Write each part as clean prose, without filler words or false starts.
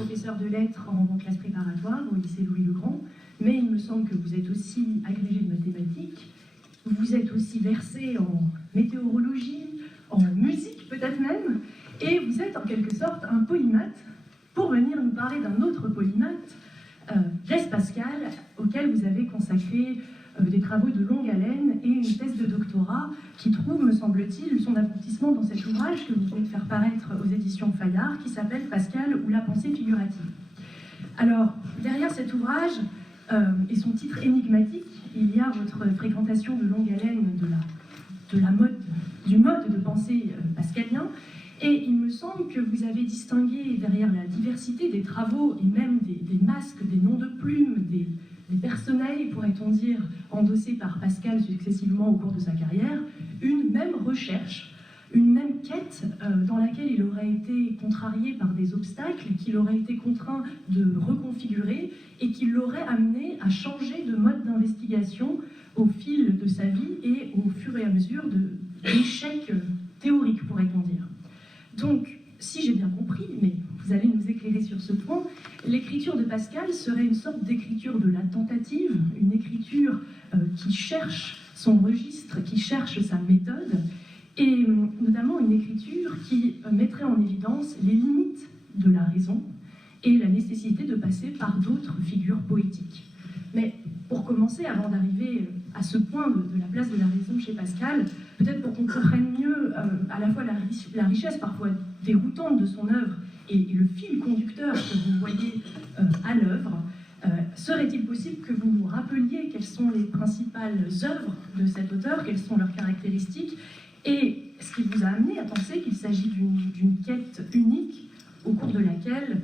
professeur de lettres en classe préparatoire au lycée Louis-le-Grand, mais il me semble que vous êtes aussi agrégé de mathématiques, vous êtes aussi versé en météorologie, en musique peut-être même, et vous êtes en quelque sorte un polymathe pour venir nous parler d'un autre polymathe, Blaise Pascal, auquel vous avez consacré des travaux de longue haleine et une thèse de doctorat qui trouve, me semble-t-il, son aboutissement dans cet ouvrage que vous venez de faire paraître aux éditions Fayard, qui s'appelle Pascal ou la pensée figurative. Alors, derrière cet ouvrage et son titre énigmatique, il y a votre fréquentation de longue haleine du mode de pensée pascalien, et il me semble que vous avez distingué derrière la diversité des travaux et même des masques, des noms de plumes, des personnels, pourrait-on dire, endossés par Pascal successivement au cours de sa carrière, une même recherche, une même quête dans laquelle il aurait été contrarié par des obstacles, qu'il aurait été contraint de reconfigurer et qui l'aurait amené à changer de mode d'investigation au fil de sa vie et au fur et à mesure d'échecs théoriques, pourrait-on dire. Donc, si j'ai bien compris, mais vous allez nous éclairer sur ce point, l'écriture de Pascal serait une sorte d'écriture de la tentative, une écriture qui cherche son registre, qui cherche sa méthode, et notamment une écriture qui mettrait en évidence les limites de la raison et la nécessité de passer par d'autres figures poétiques. Mais pour commencer, avant d'arriver à ce point de la place de la raison chez Pascal, peut-être pour qu'on comprenne mieux à la fois la richesse parfois déroutante de son œuvre et le fil conducteur que vous voyez à l'œuvre, serait-il possible que vous nous rappeliez quelles sont les principales œuvres de cet auteur, quelles sont leurs caractéristiques, et ce qui vous a amené à penser qu'il s'agit d'une quête unique au cours de laquelle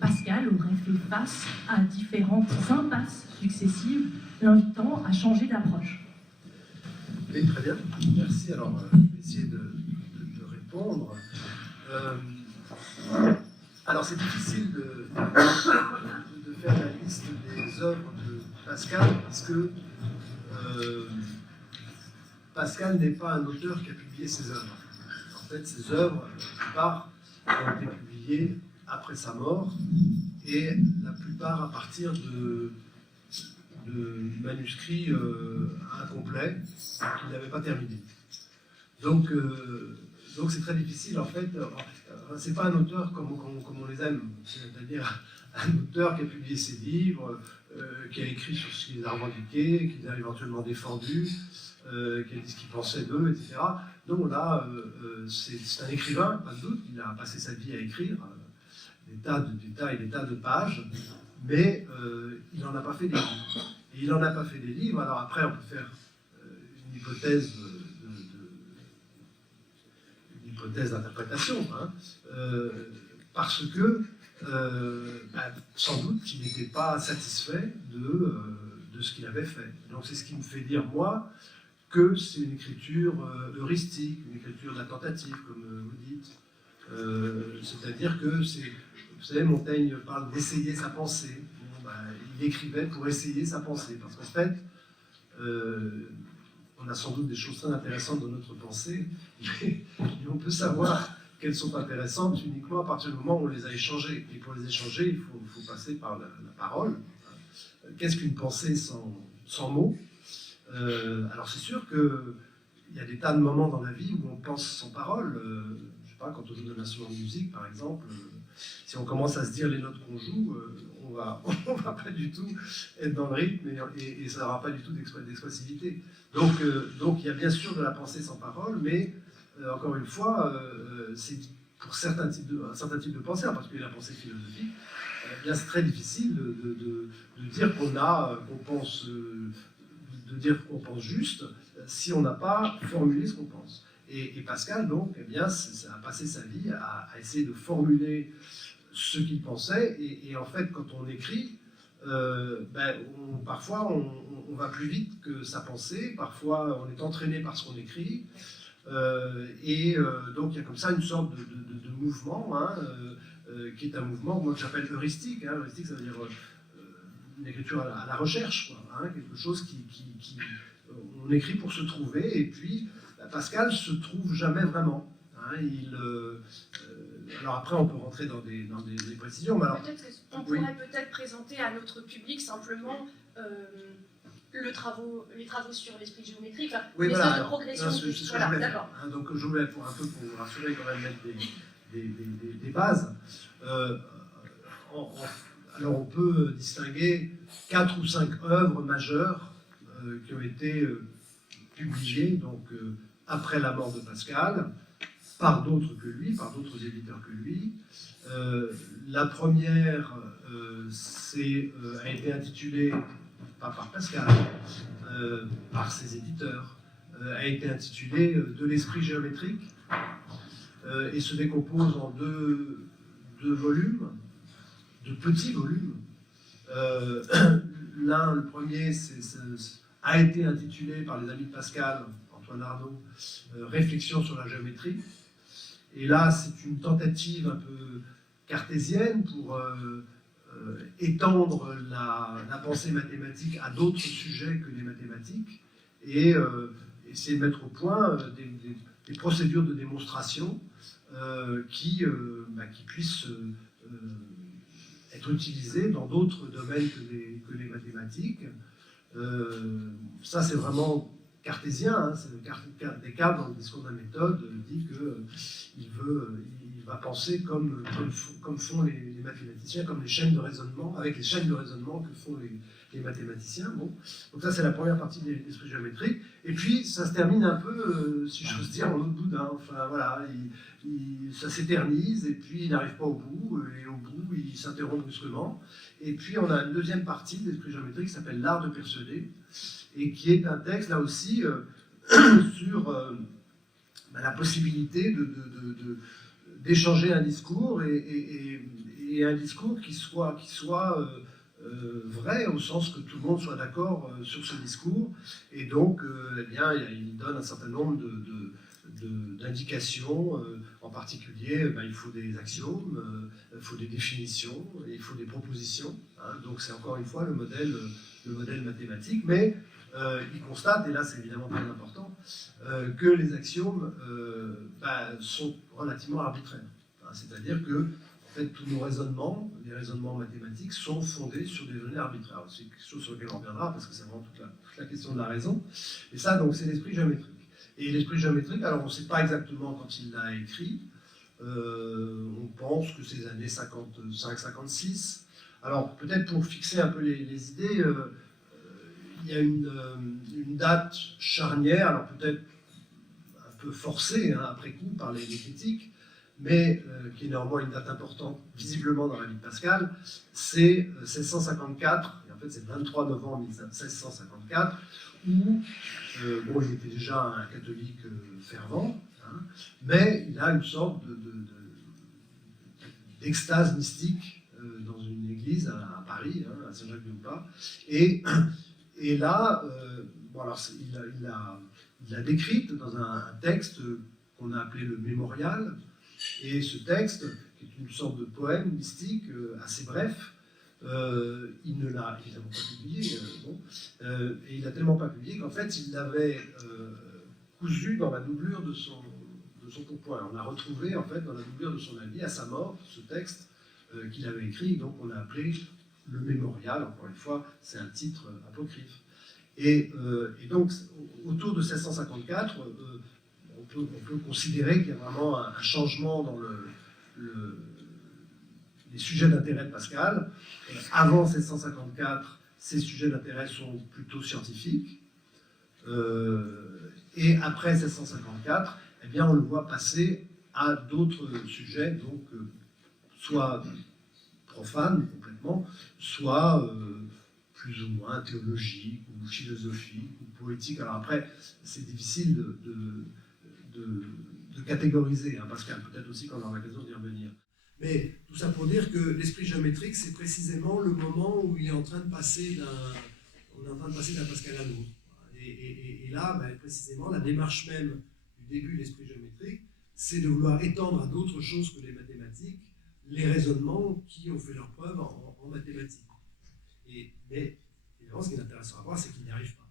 Pascal aurait fait face à différentes impasses successives, l'invitant à changer d'approche. Oui, très bien, merci. Alors, je vais essayer de répondre. Alors, c'est difficile de faire la liste des œuvres de Pascal, parce que Pascal n'est pas un auteur qui a publié ses œuvres. En fait, ses œuvres, la plupart, ont été publiées après sa mort, et la plupart à partir de manuscrits incomplets qu'il n'avait pas terminés. Donc c'est très difficile, en fait. C'est pas un auteur comme on les aime, c'est-à-dire un auteur qui a publié ses livres, qui a écrit sur ce qu'il a revendiqué, qu'il a éventuellement défendu, qui a dit ce qu'il pensait d'eux, etc. Donc là, c'est un écrivain, pas de doute, il a passé sa vie à écrire des tas et des tas de pages, mais il n'en a pas fait des livres. Et il n'en a pas fait des livres, alors après on peut faire une hypothèse d'interprétation, hein, parce que sans doute il n'était pas satisfait de ce qu'il avait fait. Donc c'est ce qui me fait dire, moi, que c'est une écriture heuristique, une écriture de la tentative, comme vous dites. C'est-à-dire que c'est... Vous savez, Montaigne parle d'essayer sa pensée. Bon, il écrivait pour essayer sa pensée, parce qu'en fait, on a sans doute des choses très intéressantes dans notre pensée, mais on peut savoir qu'elles sont intéressantes uniquement à partir du moment où on les a échangées. Et pour les échanger, il faut passer par la parole. Qu'est-ce qu'une pensée sans mots? Alors c'est sûr qu'il y a des tas de moments dans la vie où on pense sans parole. Je sais pas, quand on joue d'un instrument de musique, par exemple, si on commence à se dire les notes qu'on joue, on va pas du tout être dans le rythme et ça n'aura pas du tout d'expressivité. Donc il y a bien sûr de la pensée sans parole, mais encore une fois, c'est pour un certain type de pensée, en particulier la pensée philosophique, bien c'est très difficile de dire qu'on pense, de dire qu'on pense juste si on n'a pas formulé ce qu'on pense. Et Pascal, donc, eh bien, ça a passé sa vie à essayer de formuler ce qu'il pensait, et en fait, quand on écrit, parfois on va plus vite que sa pensée, parfois on est entraîné par ce qu'on écrit, donc il y a comme ça une sorte de mouvement, hein, qui est un mouvement, moi, que j'appelle heuristique. Hein. Heuristique, ça veut dire une écriture à la recherche, quoi, hein, quelque chose on écrit pour se trouver, et puis Pascal se trouve jamais vraiment. Hein, alors après, on peut rentrer dans des précisions, mais alors... Peut-être qu'on pourrait peut-être présenter à notre public simplement les travaux sur l'esprit géométrique, oui, les voilà, de progression. C'est ce que voilà, je voulais d'accord. faire. Hein, donc je voulais, pour vous rassurer, quand même mettre des bases. Alors on peut distinguer 4 ou 5 œuvres majeures qui ont été publiées donc, après la mort de Pascal, par d'autres que lui, par d'autres éditeurs que lui. La première a été intitulée, pas par Pascal, par ses éditeurs, a été intitulée De l'esprit géométrique, et se décompose en deux volumes, de petits volumes. Le premier a été intitulé par les amis de Pascal, Antoine Arnaud, Réflexion sur la géométrie. Et là, c'est une tentative un peu cartésienne pour étendre la pensée mathématique à d'autres sujets que les mathématiques et essayer de mettre au point des procédures de démonstration qui puissent être utilisées dans d'autres domaines que les mathématiques. Ça, c'est vraiment cartésien. Hein, Descartes, dans le discours de la méthode, dit qu'il va penser comme font les mathématiciens, comme les chaînes de raisonnement, avec les chaînes de raisonnement que font les mathématiciens. Bon. Donc ça, c'est la première partie de l'esprit géométrique. Et puis, ça se termine un peu, si j'ose dire, en autre boudin. Enfin, voilà, ça s'éternise, et puis il n'arrive pas au bout, et au bout, il s'interrompt brusquement. Et puis, on a une deuxième partie de l'esprit géométrique qui s'appelle L'art de persuader, et qui est un texte, là aussi, sur la possibilité d'échanger un discours, et un discours qui soit vrai, au sens que tout le monde soit d'accord sur ce discours. Et donc, eh bien, il donne un certain nombre d'indications. En particulier, il faut des axiomes, il faut des définitions, et il faut des propositions. Hein. Donc, c'est encore une fois le modèle mathématique, mais il constate, et là c'est évidemment très important, que les axiomes sont relativement arbitraires. Hein. C'est-à-dire que en fait, tous nos raisonnements, les raisonnements mathématiques, sont fondés sur des données arbitraires. C'est quelque chose sur lequel on reviendra, parce que c'est vraiment toute la question de la raison. Et ça, donc, c'est l'esprit géométrique. Et l'esprit géométrique, alors on ne sait pas exactement quand il l'a écrit. On pense que c'est les années 55-56. Alors, peut-être pour fixer un peu les idées, il y a une date charnière, alors peut-être un peu forcée, hein, après coup, par les critiques, mais qui est néanmoins une date importante, visiblement dans la vie de Pascal, c'est 1654, et en fait c'est le 23 novembre 1654, où il était déjà un catholique fervent, hein, mais il a une sorte d'extase mystique dans une église à Paris, hein, à Saint-Jacques-de-Oupat, et là, il l'a décrite dans un texte qu'on a appelé le Mémorial. Et ce texte, qui est une sorte de poème mystique assez bref, il ne l'a évidemment pas publié. Et il l'a tellement pas publié qu'en fait, il l'avait cousu dans la doublure de son pourpoint. On a retrouvé en fait dans la doublure de son habit à sa mort ce texte qu'il avait écrit. Donc on a appelé le Mémorial. Encore une fois, c'est un titre apocryphe. Et donc autour de 1654. On peut considérer qu'il y a vraiment un changement dans les sujets d'intérêt de Pascal. Avant 1654, ces sujets d'intérêt sont plutôt scientifiques. Et après 1654, eh bien, on le voit passer à d'autres sujets, donc soit profanes complètement, soit plus ou moins théologiques, ou philosophiques, ou poétiques. Alors après, c'est difficile de catégoriser, hein, Pascal, peut-être aussi qu'on aura l'occasion d'y revenir. Mais tout ça pour dire que l'esprit géométrique, c'est précisément le moment où il est en train de passer d'un Pascal à l'autre. Et là, précisément, la démarche même du début de l'esprit géométrique, c'est de vouloir étendre à d'autres choses que les mathématiques les raisonnements qui ont fait leur preuve en mathématiques. Mais évidemment, ce qui est intéressant à voir, c'est qu'ils n'y arrivent pas.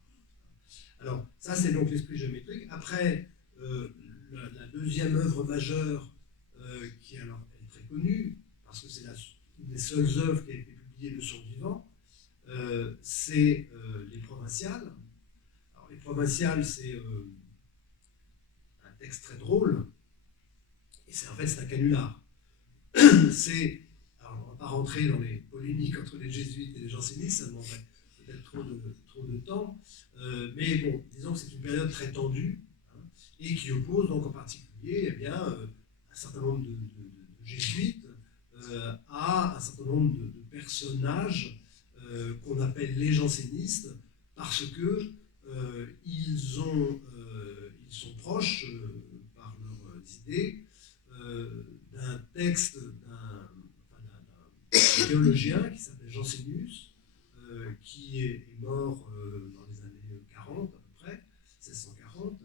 Alors, ça, c'est donc l'esprit géométrique. Après, la deuxième œuvre majeure qui alors est très connue, parce que c'est une des seules œuvres qui a été publiée de son vivant, c'est Les Provinciales. Alors, Les Provinciales, c'est un texte très drôle, et en fait c'est un canular. Alors on ne va pas rentrer dans les polémiques entre les jésuites et les jansénistes, ça demanderait peut-être trop de temps, mais bon, disons que c'est une période très tendue, hein, et qui oppose donc en particulier un certain nombre de jésuites à un certain nombre de personnages qu'on appelle les jansénistes, parce que ils sont proches, par leurs idées, d'un texte d'un théologien qui s'appelle Jansénius, qui est mort dans les années 40 à peu près, 1640,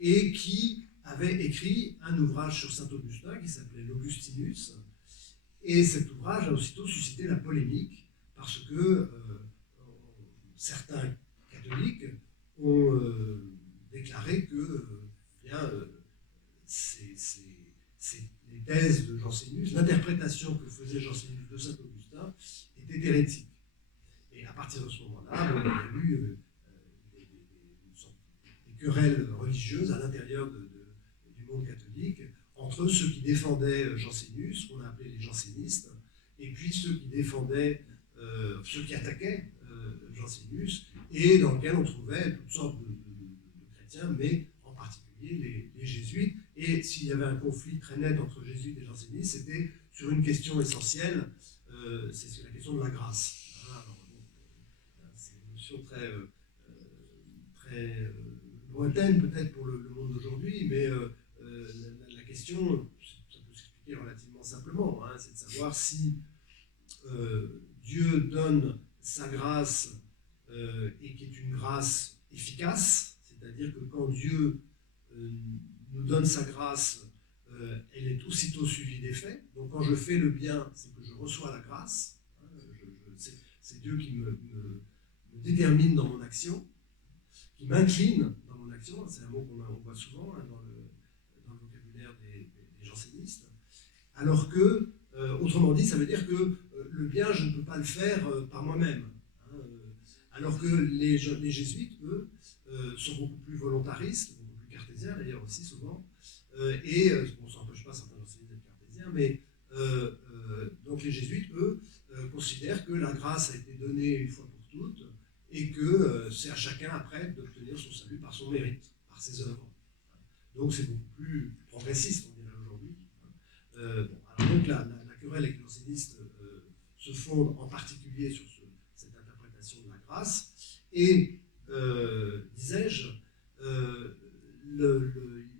et qui avait écrit un ouvrage sur Saint-Augustin qui s'appelait l'Augustinus. Et cet ouvrage a aussitôt suscité la polémique parce que certains catholiques ont déclaré que les thèses de Jansénius, l'interprétation que faisait Jansénius de Saint-Augustin était hérétique. Et à partir de ce moment-là, il y a eu des querelles religieuses à l'intérieur du monde catholique entre ceux qui défendaient Jansénius, qu'on a appelé les jansénistes, et puis ceux qui attaquaient Jansénius, et dans lequel on trouvait toutes sortes de chrétiens, mais en particulier les jésuites. Et s'il y avait un conflit très net entre jésuites et jansénistes, c'était sur une question essentielle, c'est sur la question de la grâce. Alors, c'est une notion très lointaine peut-être pour le monde d'aujourd'hui, mais la question, ça peut s'expliquer relativement simplement, hein, c'est de savoir si Dieu donne sa grâce et qui est une grâce efficace, c'est-à-dire que quand Dieu nous donne sa grâce, elle est aussitôt suivie des faits. Donc quand je fais le bien, c'est que je reçois la grâce. Hein, c'est Dieu qui me détermine dans mon action, qui m'incline dans mon action. C'est un mot qu'on voit souvent, hein, dans le vocabulaire des jansénistes. Alors que, autrement dit, ça veut dire que le bien, je ne peux pas le faire par moi-même. Hein, alors que les jésuites, eux, sont beaucoup plus volontaristes, beaucoup plus cartésiens d'ailleurs aussi souvent, et bon, ça n'empêche pas certains jansénistes d'être cartésiens, mais donc les jésuites, eux, considèrent que la grâce a été donnée une fois pour toutes, et que c'est à chacun après d'obtenir son salut par son mérite, par ses œuvres. Donc c'est beaucoup plus progressiste, on dirait aujourd'hui. Alors donc la querelle avec les jansénistes se fonde en particulier sur cette interprétation de la grâce, et disais-je,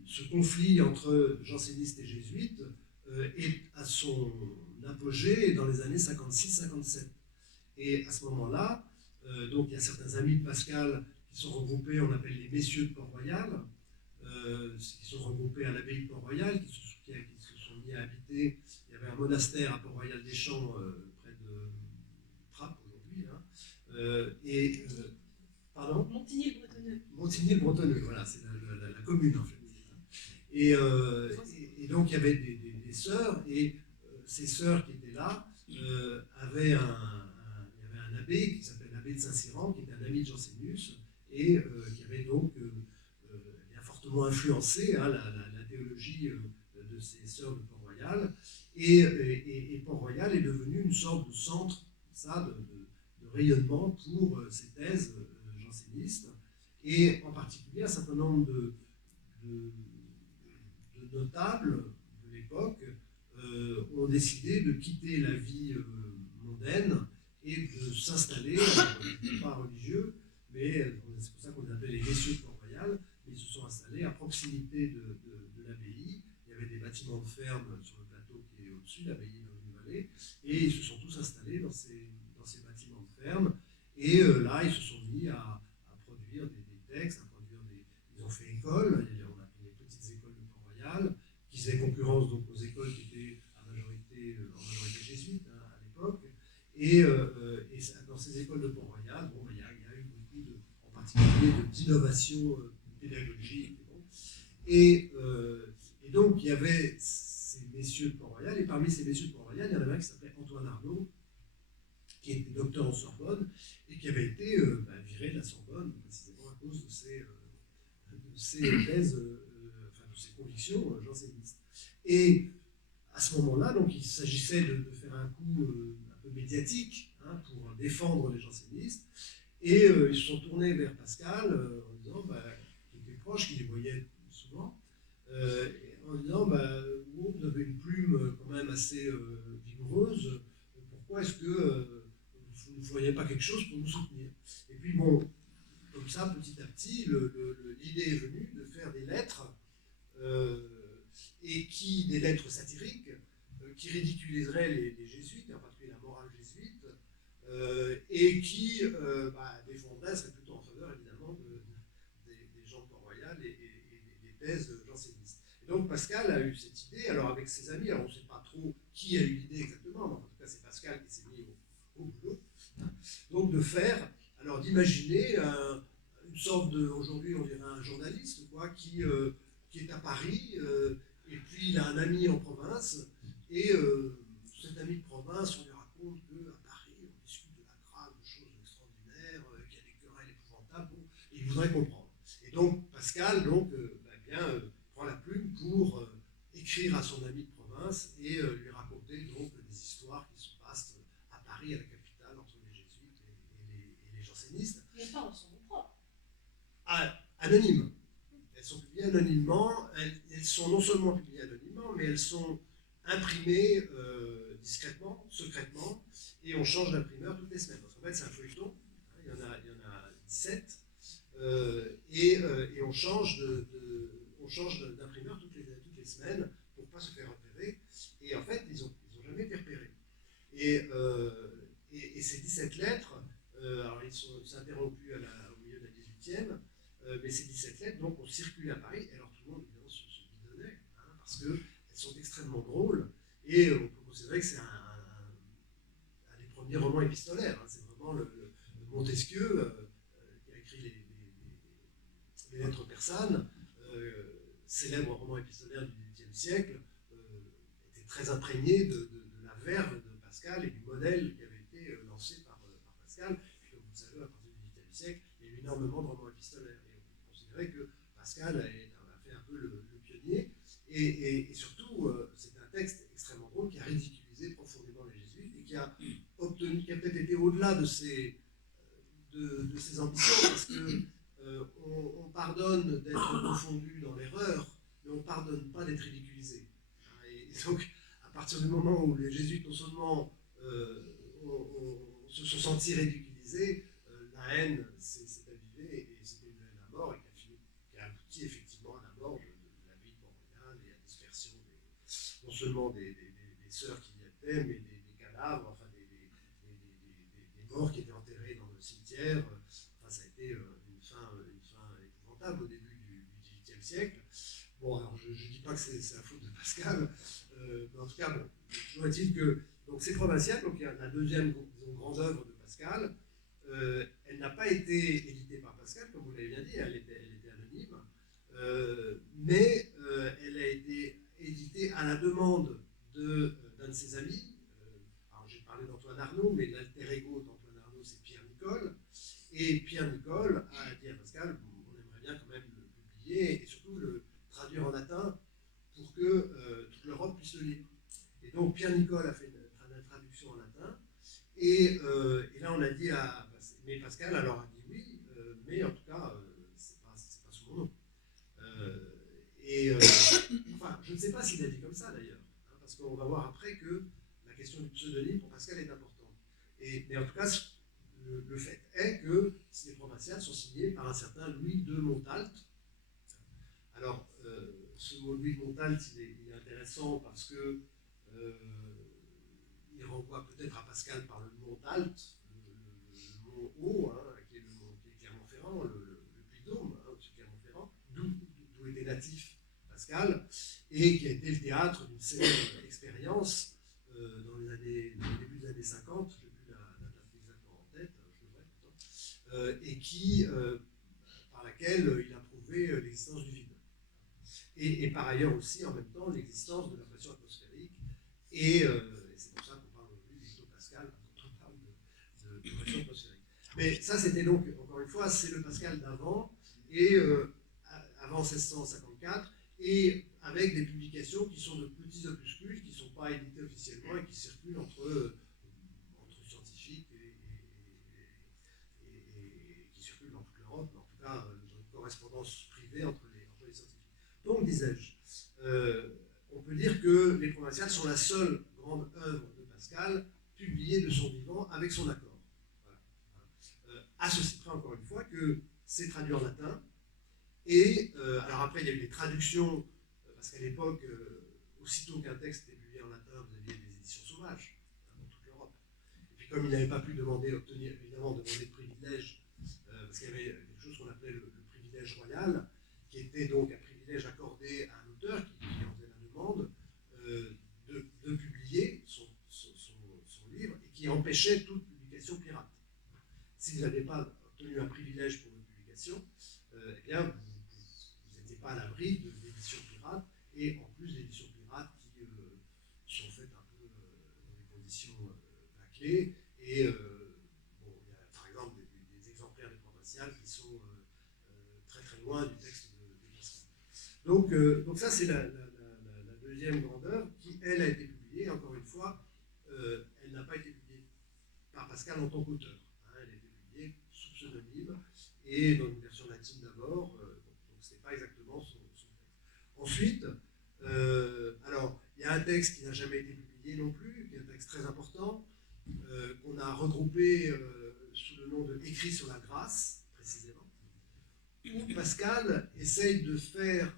ce conflit entre jansénistes et jésuites est à son apogée dans les années 56-57. Et à ce moment-là, donc il y a certains amis de Pascal qui sont regroupés, on appelle les messieurs de Port-Royal, qui sont regroupés à l'abbaye de Port-Royal, qui se sont mis à habiter. Il y avait un monastère à Port-Royal-des-Champs, près de Trappes aujourd'hui, hein, pardon ? Montigny-le-Bretonneux. Montigny-le-Bretonneux, voilà, c'est la commune en fait. Et donc il y avait des sœurs, et ces sœurs qui étaient là avaient il y avait un abbé qui s'appelait l'abbé de Saint-Cyran, qui était un ami de Jansénius, et qui avait donc fortement influencé, hein, la théologie de ces sœurs de Port-Royal. Et Port-Royal est devenu une sorte de centre de rayonnement pour ces thèses jansénistes, et en particulier un certain nombre de notables de l'époque ont décidé de quitter la vie mondaine et de s'installer, pas religieux, mais c'est pour ça qu'on les appelait les messieurs de Port-Royal, mais ils se sont installés à proximité de l'abbaye. Il y avait des bâtiments de ferme sur le plateau qui est au-dessus, l'abbaye dans une vallée, et ils se sont tous installés dans ces bâtiments de ferme, et là ils se sont mis à produire des textes, ils ont fait école, on a les petites écoles de Port-Royal, qui faisaient concurrence donc aux écoles qui étaient en majorité jésuites, hein, à l'époque, et dans ces écoles de Port-Royal, bon, il y a eu beaucoup en particulier d'innovations pédagogiques, et donc il y avait ces messieurs de Port-Royal, et parmi ces messieurs de Port-Royal, il y en avait un qui s'appelait Antoine Arnaud, qui était docteur en Sorbonne, et qui avait été viré de la Sorbonne, précisément à cause de ses thèses, enfin de ses convictions jansénistes. Et à ce moment-là, donc, il s'agissait de faire un coup un peu médiatique pour défendre les jansénistes, et ils se sont tournés vers Pascal en disant, qui était proche, qui les voyait souvent, en disant, vous avez une plume quand même assez vigoureuse, pourquoi est-ce que vous ne feriez pas quelque chose pour nous soutenir? Et puis bon, comme ça, petit à petit, l'idée est venue de faire des lettres, des lettres satiriques, qui ridiculiseraient les jésuites, et en particulier la morale jésuite, et qui défendraient, seraient plutôt en faveur évidemment des gens de Port-Royal et des thèses jansénistes. Et donc Pascal a eu cette idée, alors avec ses amis, alors on ne sait pas trop qui a eu l'idée exactement, mais en tout cas c'est Pascal qui s'est mis au boulot, donc de faire, alors d'imaginer une sorte de, aujourd'hui on dirait un journaliste, quoi, qui est à Paris, et puis il a un ami en province, et cet ami de province, on lui raconte qu'à Paris, on discute de la grave, de choses extraordinaires, qu'il y a des querelles épouvantables, bon, et il voudrait comprendre. Et donc Pascal prend la plume pour écrire à son ami de province et lui raconter donc des histoires qui se passent à Paris, à la capitale, entre les jésuites et les jansénistes. Mais pas en son nom propre. Anonymes. Elles sont publiées anonymement, elles sont non seulement publiées anonymement, mais elles sont imprimées discrètement, secrètement, et on change d'imprimeur toutes les semaines. Parce qu'en fait, c'est un feuilleton, il y en a 17, et on change d'imprimeur toutes les semaines pour ne pas se faire repérer. Et en fait, ils ont jamais été repérés. Et ces 17 lettres, alors ils sont interrompus au milieu de la 18e, mais ces 17 lettres donc, ont circulé à Paris, et alors tout le monde évidemment se bidonnait, parce qu'elles sont extrêmement drôles, et on peut considérer que c'est un des premiers romans épistolaires. C'est vraiment le Montesquieu qui a écrit les lettres persanes, célèbre roman épistolaire du XVIIIe siècle, était très imprégné de la verve de Pascal et du modèle qui avait été lancé par Pascal. Et comme vous le savez, à partir du XVIIIe siècle, il y a eu énormément de romans épistolaires. Et on peut considérer que Pascal a fait un peu le pionnier. Et surtout, c'est un texte extrêmement drôle qui a ridiculisé profondément les jésuites et qui a peut-être été au-delà de ses ambitions, parce que on pardonne d'être confondu dans l'erreur, mais on ne pardonne pas d'être ridiculisé. Et donc, à partir du moment où les jésuites, non seulement se sont sentis ridiculisés, la haine s'est avivée, et c'était une haine à mort, et qui a abouti effectivement à la mort de l'abbaye de Port-Royal et à la dispersion non seulement des sœurs qui y étaient, mais des cadavres, enfin des morts qui étaient enterrés dans le cimetière. Enfin, ça a été une fin épouvantable au début du XVIIIe siècle. Bon, alors je ne dis pas que c'est la faute de Pascal, mais en tout cas, bon, toujours est-il que donc c'est Provincial, donc il y a la deuxième grande œuvre de Pascal. Elle n'a pas été éditée par Pascal, comme vous l'avez bien dit, elle était anonyme, mais elle a été éditée à la demande d'un de ses amis. Alors j'ai parlé d'Antoine Arnaud, mais l'alter ego d'Antoine Arnaud, c'est Pierre Nicole. Et Pierre Nicole a dit à Pascal, on aimerait bien quand même le publier et surtout le traduire en latin pour que toute l'Europe puisse le lire. Et donc Pierre Nicole a fait une traduction en latin, et là on a dit mais Pascal alors a dit oui, mais en tout cas c'est pas sous mon nom. Enfin, je ne sais pas s'il a dit comme ça d'ailleurs, parce qu'on va voir après que la question du pseudonyme pour Pascal est importante. Mais en tout cas, le fait est que les provinciales sont signées par un certain Louis de Montalt. Alors, ce mot Louis de Montalt, il est intéressant parce que il renvoie peut-être à Pascal par le Montalt, le mont haut, qui est Clermont-Ferrand, le Puy-de-Dôme, au-dessus de Clermont-Ferrand, d'où était natif Pascal, et qui a été le théâtre d'une célèbre expérience dans le début des années 50, je n'ai plus la date exactement en tête, je devrais pourtant, et par laquelle il a prouvé l'existence du vide. et par ailleurs aussi, en même temps, l'existence de la pression atmosphérique, et c'est pour ça qu'on parle aujourd'hui d'hectopascal quand on parle de pression atmosphérique. Mais ça, c'était donc, encore une fois, c'est le Pascal d'avant, et avant 1654, et avec des publications qui sont de petits opuscules, qui ne sont pas édités officiellement et qui circulent entre scientifiques et qui circulent dans toute l'Europe, mais en tout cas dans une correspondance privée entre les scientifiques. Donc, disais-je, on peut dire que les Provinciales sont la seule grande œuvre de Pascal publiée de son vivant avec son accord. Voilà. À ceci près, encore une fois, que c'est traduit en latin. Et alors après, il y a eu des traductions, parce qu'à l'époque, aussitôt qu'un texte était publié en latin, vous aviez des éditions sauvages dans toute l'Europe. Et puis comme il n'avait pas pu demander de privilège, parce qu'il y avait quelque chose qu'on appelait le privilège royal, qui était donc un privilège accordé à un auteur qui en faisait la demande de publier son livre et qui empêchait toute publication pirate. Si vous n'avez pas obtenu un privilège pour une publication, eh bien, vous n'étiez pas à l'abri d'éditions pirates, et en plus d'éditions pirates qui sont faites un peu dans des conditions bâclées, et bon, il y a par exemple des exemplaires des provinciales qui sont très très loin du texte de Pascal. Donc ça, c'est la deuxième grande œuvre qui, elle, a été publiée, encore une fois, elle n'a pas été publiée par Pascal en tant qu'auteur. Hein, elle a été publiée sous pseudonyme, et dans une version latine d'abord, donc ce n'est pas exactement son texte. Ensuite, alors, il y a un texte qui n'a jamais été publié non plus, qui est un texte très important, qu'on a regroupé sous le nom de Écrit sur la grâce, précisément, où Pascal essaye de faire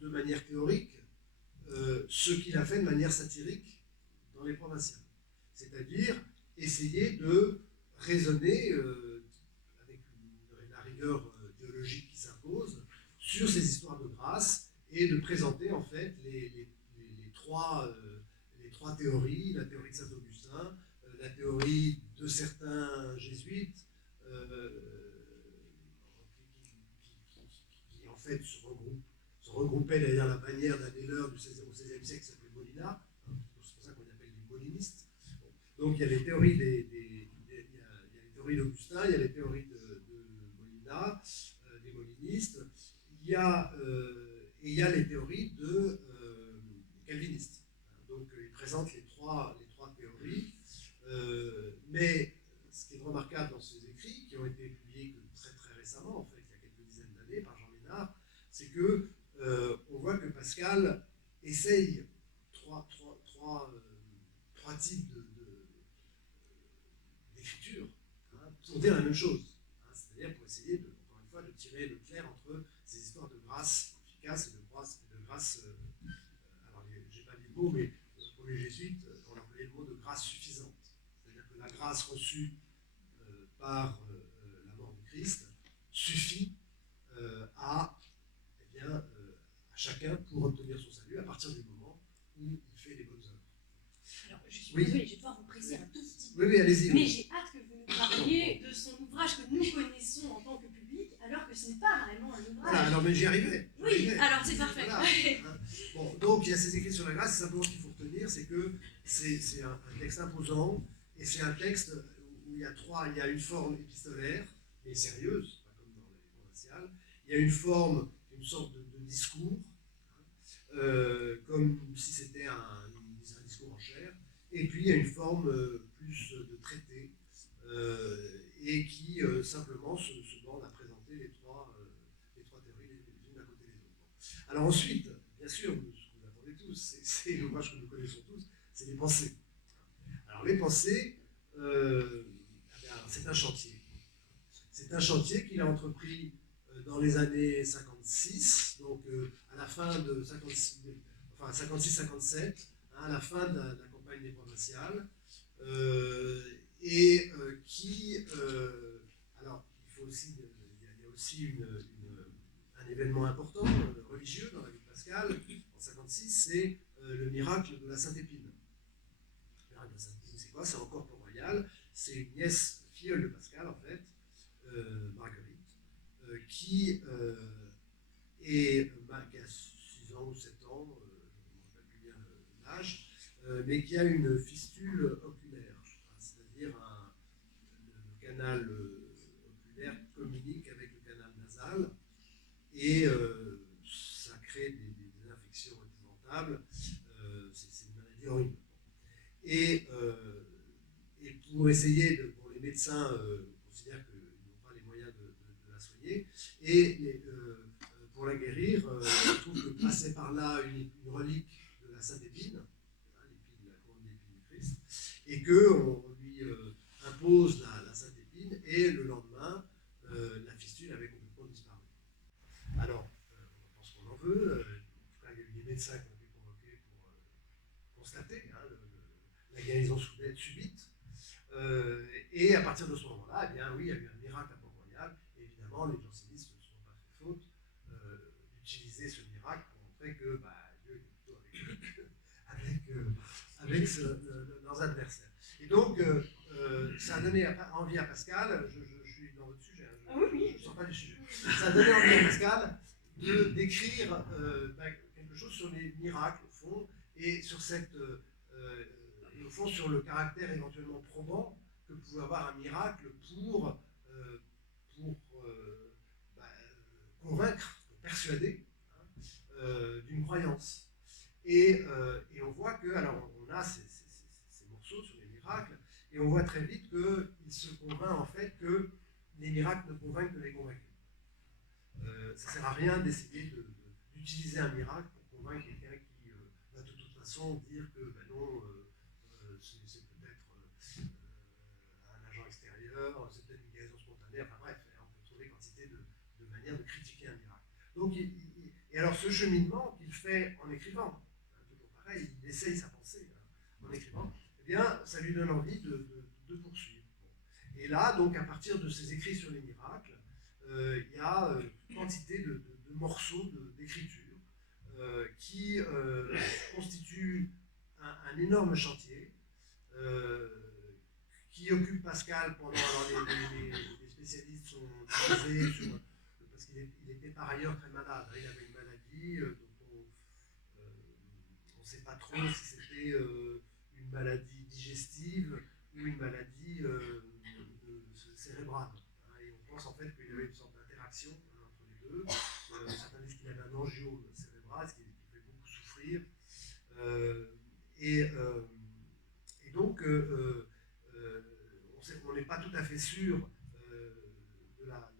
de manière théorique ce qu'il a fait de manière satirique dans les Provinciales. C'est-à-dire essayer de raisonner avec la rigueur théologique qui s'impose sur ces histoires de grâce et de présenter en fait les trois théories, la théorie de Saint-Augustin, la théorie de certains jésuites qui en fait se regroupaient derrière la bannière d'un des leurs au XVIe siècle qui s'appelait Molina. C'est pour ça qu'on appelle les molinistes. Donc il y a les théories d'Augustin, il y a les théories de Molina, des molinistes, il y a les théories de calvinistes. Donc il présente les trois théories, mais ce qui est remarquable dans ces écrits, qui ont été publiés que très très récemment, en fait, il y a quelques dizaines d'années par Jean Ménard, c'est que on voit que Pascal essaye trois types d'écriture, hein, pour dire la même chose, hein, c'est-à-dire pour essayer encore une fois de tirer le clair entre ces histoires de grâce efficace et de grâce alors j'ai pas dit le mot, mais pour les jésuites on appelait le mot de grâce suffisante, c'est-à-dire que la grâce reçue par la mort du Christ suffit à chacun pour obtenir son salut à partir du moment où il fait les bonnes œuvres. Alors, je suis désolée, je vais devoir vous presser un tout petit peu. Oui, allez-y. Mais j'ai hâte que vous nous parliez de son ouvrage que nous connaissons en tant que public, alors que ce n'est pas vraiment un ouvrage. Voilà, alors mais j'y arriverai. Oui, alors c'est parfait. Voilà, hein. Bon, donc il y a ces écrits sur la grâce, c'est simplement ce qu'il faut retenir, c'est que c'est un texte imposant, et c'est un texte où il y a une forme épistolaire, mais sérieuse, pas comme dans les provinciales. Il y a une forme, une sorte de discours, comme si c'était un discours en chair, et puis il y a une forme plus de traité, et qui simplement se borne à présenter les trois théories les unes à côté des autres. Alors ensuite, bien sûr, ce que vous attendez tous, c'est l'ouvrage que nous connaissons tous, c'est les pensées. Alors les pensées, c'est un chantier. C'est un chantier qu'il a entrepris dans les années 56, donc à la fin de 56-57, à la fin de la campagne des provinciales, et qui, alors il faut aussi, il y a aussi un événement important religieux dans la vie de Pascal en 56, c'est le miracle de la Sainte-Épine. Le miracle de la Sainte-Épine, c'est quoi? C'est encore Port-Royal, c'est une nièce filleule de Pascal en fait, Marguerite, qui a 6 ans ou 7 ans, je ne me rappelle plus bien l'âge, mais qui a une fistule oculaire, c'est-à-dire le canal oculaire communique avec le canal nasal, et ça crée des infections épouvantables. C'est une maladie horrible. Et pour essayer, pour les médecins considèrent qu'ils n'ont pas les moyens de la soigner, et pour la guérir, ils trouvent que passait par là une relique de la Sainte Épine, la couronne d'épine du Christ, et qu'on lui impose la Sainte Épine, et le lendemain, la fistule avait complètement disparu. Alors, on pense qu'on en veut. En tout cas, il y a eu des médecins qui ont été convoqués pour constater la guérison subite. Et à partir de ce moment-là, eh bien, oui, il y a eu un miracle à Port-Royal. Évidemment, les jansénistes ne se sont pas fait faute d'utiliser ce miracle pour montrer que Dieu était plutôt avec leurs adversaires. Et donc, ça a donné envie à Pascal, je suis dans votre sujet, je ne sors pas du sujet, ça a donné envie à Pascal d'écrire quelque chose sur les miracles, au fond, et sur au fond, sur le caractère éventuellement probant que pouvait avoir un miracle pour convaincre, pour persuader d'une croyance. Et on voit que, alors on a ces morceaux sur les miracles, et on voit très vite qu'il se convainc en fait que les miracles ne convainquent que les convaincus. Ça ne sert à rien d'essayer d'utiliser un miracle pour convaincre quelqu'un qui va de toute façon dire que non, c'est peut-être un agent extérieur, c'est peut-être une guérison spontanée, enfin bref, on peut trouver quantité de manières de critiquer un miracle. Donc, et alors ce cheminement qu'il fait en écrivant, toujours pareil, il essaye sa pensée en écrivant, eh bien, ça lui donne envie de poursuivre. Et là, donc, à partir de ses écrits sur les miracles, il y a quantité de morceaux d'écriture qui constituent un énorme chantier qui occupe Pascal pendant. Alors les spécialistes sont divisés parce qu'il était par ailleurs très malade. Il avait une maladie dont on ne sait pas trop si c'était une maladie digestive ou une maladie cérébrale. Et on pense en fait qu'il y avait une sorte d'interaction entre les deux. Certains disent qu'il avait un angiome cérébral, ce qui fait beaucoup souffrir. Et donc, on n'est pas tout à fait sûr de la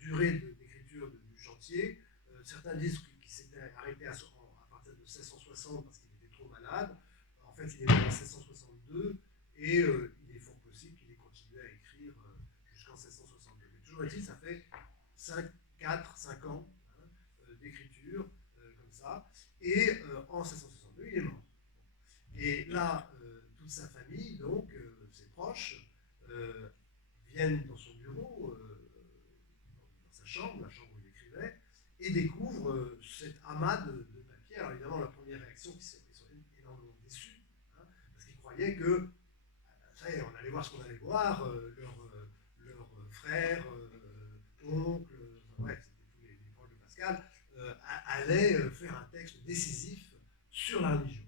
durée d'écriture du chantier. Certains disent qu'il s'était arrêté à partir de 1660 parce qu'il était trop malade. En fait, il est mort en 1662 et il est fort possible qu'il ait continué à écrire jusqu'en 1662. Mais toujours est-il, ça fait 5 ans d'écriture comme ça. Et en 1662, il est mort. Et là, toute sa famille, donc ses proches, viennent dans son bureau, dans sa chambre, la chambre où il écrivait, et découvrent cet amas de papier. Alors évidemment, la première réaction, ils sont énormément déçus, parce qu'ils croyaient que, ça y est, on allait voir ce qu'on allait voir, leur frère, oncle, enfin bref, c'était tous les proches de Pascal, allaient faire un texte décisif sur la religion.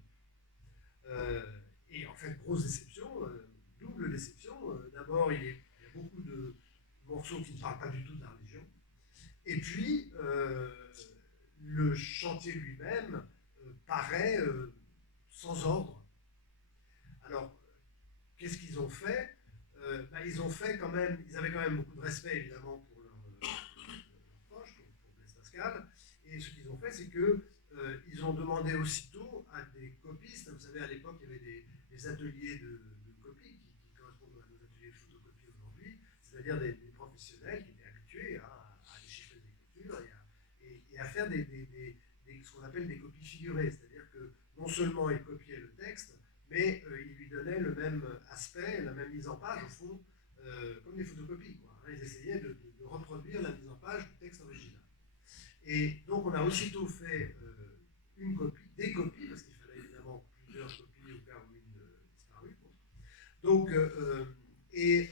Et en fait, grosse déception, double déception. D'abord, il y a beaucoup de morceaux qui ne parlent pas du tout de la religion. Et puis, le chantier lui-même paraît sans ordre. Alors, qu'est-ce qu'ils ont fait? Ils avaient quand même beaucoup de respect, évidemment, pour leurs proches, pour Blaise Pascal. Et ce qu'ils ont fait, c'est qu'ils ont demandé aussitôt à des copistes. Vous savez, à l'époque, il y avait des ateliers de copie qui correspondent à nos ateliers de photocopie aujourd'hui, c'est-à-dire des professionnels qui étaient habitués à déchiffrer des écritures et à faire ce qu'on appelle des copies figurées, c'est-à-dire que non seulement ils copiaient le texte, mais ils lui donnaient le même aspect, la même mise en page, au fond, comme des photocopies, quoi. Ils essayaient de reproduire la mise en page du texte original. Et donc on a aussitôt fait des copies, parce qu'il fallait évidemment plusieurs copies au cas où une disparut. Donc, et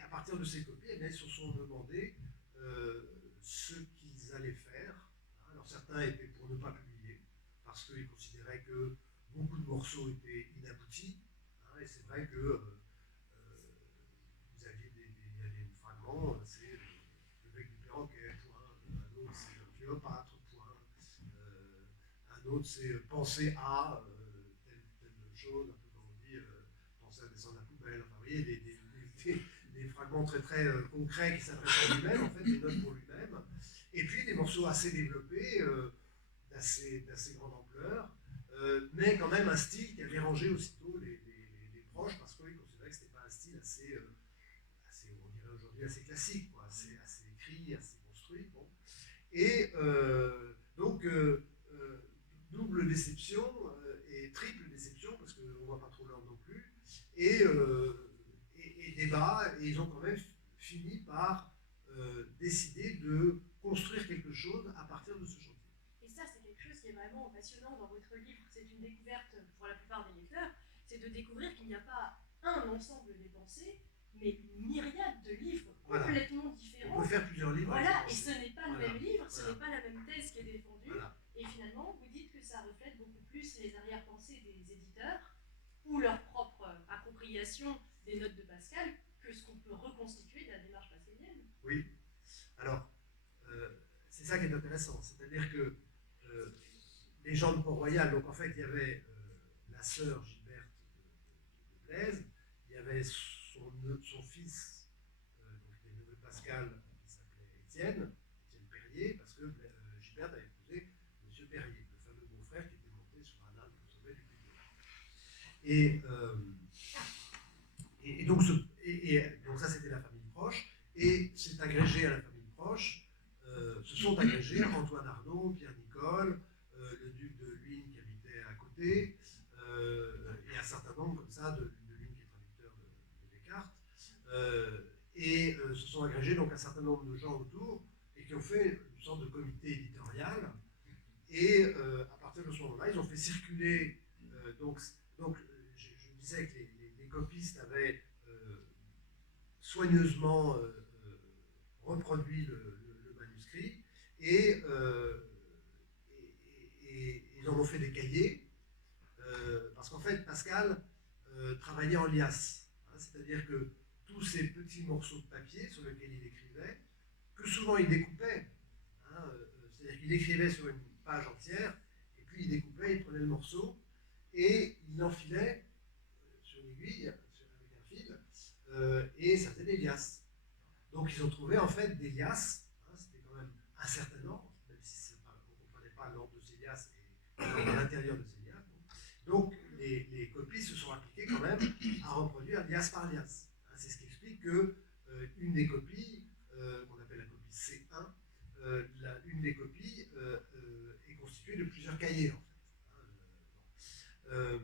à partir de ces copies, eh bien, ils se sont demandé ce qu'ils allaient faire. Alors certains étaient pour ne pas publier, parce qu'il considérait que beaucoup de morceaux étaient inaboutis. Hein, et c'est vrai que vous aviez il y a des fragments, c'est le bec du perroquet, point. Un autre, c'est le Cléopâtre, point. Un autre, c'est penser à telle chose, un peu comme on dit, penser à descendre la poubelle. Enfin, vous voyez, des fragments très très concrets qui s'adressent à lui-même, en fait, des notes pour lui-même. Et puis des morceaux assez développés, d'assez grande ampleur, mais quand même un style qui a dérangé aussitôt les proches, parce qu'ils considéraient que ce n'était pas un style assez, on dirait aujourd'hui, assez classique, quoi, assez écrit, assez construit. Bon. Et donc, double déception et triple déception, parce qu'on ne voit pas trop l'ordre non plus, et débat, et ils ont quand même fini par décider de construire quelque chose à partir de ce chantier. Et ça, c'est quelque chose qui est vraiment passionnant dans votre livre. C'est une découverte pour la plupart des lecteurs, c'est de découvrir qu'il n'y a pas un ensemble des pensées, mais une myriade de livres complètement différents. On peut faire plusieurs livres. Voilà, et ce n'est pas le même livre, ce Voilà. n'est pas la même thèse qui est défendue. Voilà. Et finalement, vous dites que ça reflète beaucoup plus les arrière-pensées des éditeurs ou leur propre appropriation des notes de Pascal que ce qu'on peut reconstituer de la démarche pascalienne. Oui. Alors, c'est ça qui est intéressant. C'est-à-dire que les gens de Port-Royal, donc en fait, il y avait la sœur Gilberte de Blaise, il y avait son fils, donc le neveu de Pascal, qui s'appelait Étienne Perrier, parce que Gilberte avait épousé M. Perrier, le fameux beau-frère qui était monté sur un âne pour sauver du public. Et donc, donc ça, c'était la famille proche, et c'est agrégé à la famille proche, se sont agrégés Antoine Arnaud, Pierre Nicole, le duc de Luynes qui habitait à côté, et un certain nombre comme ça, de Luynes qui est traducteur de Descartes, et se sont agrégés donc un certain nombre de gens autour, et qui ont fait une sorte de comité éditorial, et à partir de ce moment-là, ils ont fait circuler, donc je disais que les copistes avaient soigneusement reproduit le manuscrit, et ils en ont fait des cahiers, parce qu'en fait, Pascal travaillait en liasse, hein, c'est-à-dire que tous ces petits morceaux de papier sur lesquels il écrivait, que souvent il découpait, hein, c'est-à-dire qu'il écrivait sur une page entière, et puis il découpait, il prenait le morceau, et il l'enfilait sur une aiguille, avec un fil, et ça faisait des liasses. Donc ils ont trouvé en fait des liasses, hein, c'était quand même un certain ordre, même si on ne comprenait pas l'ordre de ces liasses et à l'intérieur de ces liasses. Donc les copies se sont appliquées quand même à reproduire liasse par liasse. Hein, c'est ce qui explique que une des copies, qu'on appelle la copie C1, une des copies est constituée de plusieurs cahiers en fait.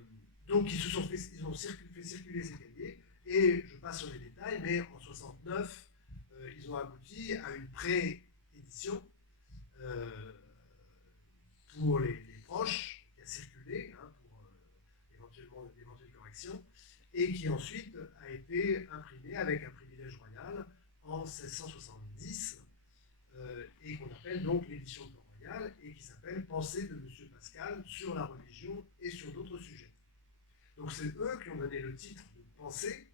Donc ils ont fait circuler ces cahiers, et je passe sur les détails, mais en 69, ils ont abouti à une pré-édition pour les proches, qui a circulé hein, pour éventuellement d'éventuelles corrections, et qui ensuite a été imprimée avec un privilège royal en 1670, et qu'on appelle donc l'édition de Port-Royal, et qui s'appelle Pensée de M. Pascal sur la religion et sur d'autres sujets. Donc c'est eux qui ont donné le titre de Pensée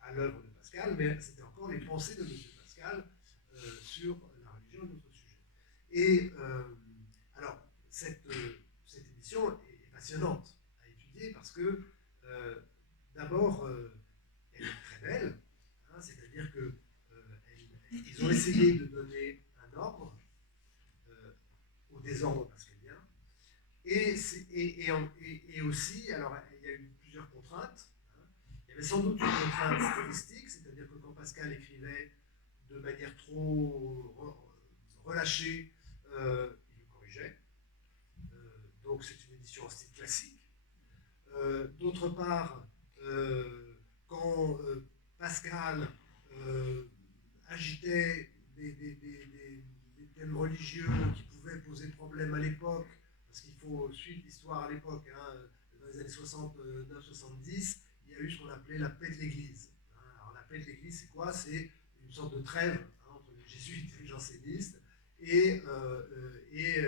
à l'œuvre de Pascal, mais c'était encore les pensées de M. Pascal sur la religion et d'autres sujets. Et alors, cette édition est passionnante à étudier parce que, d'abord, elle est très belle, hein, c'est-à-dire qu'ils ont essayé de donner un ordre au désordre pascalien, et aussi, alors il y a eu plusieurs contraintes. Il y avait sans doute une contrainte stylistique, c'est-à-dire que quand Pascal écrivait de manière trop relâchée, il le corrigeait. Donc c'est une édition en style classique. D'autre part, quand Pascal agitait des thèmes religieux qui pouvaient poser problème à l'époque, parce qu'il faut suivre l'histoire à l'époque, hein, dans les années 69-70, il y a eu ce qu'on appelait la paix de l'Église. Alors la paix de l'Église, c'est quoi? C'est une sorte de trêve hein, entre les jésuites et les jansénistes, Et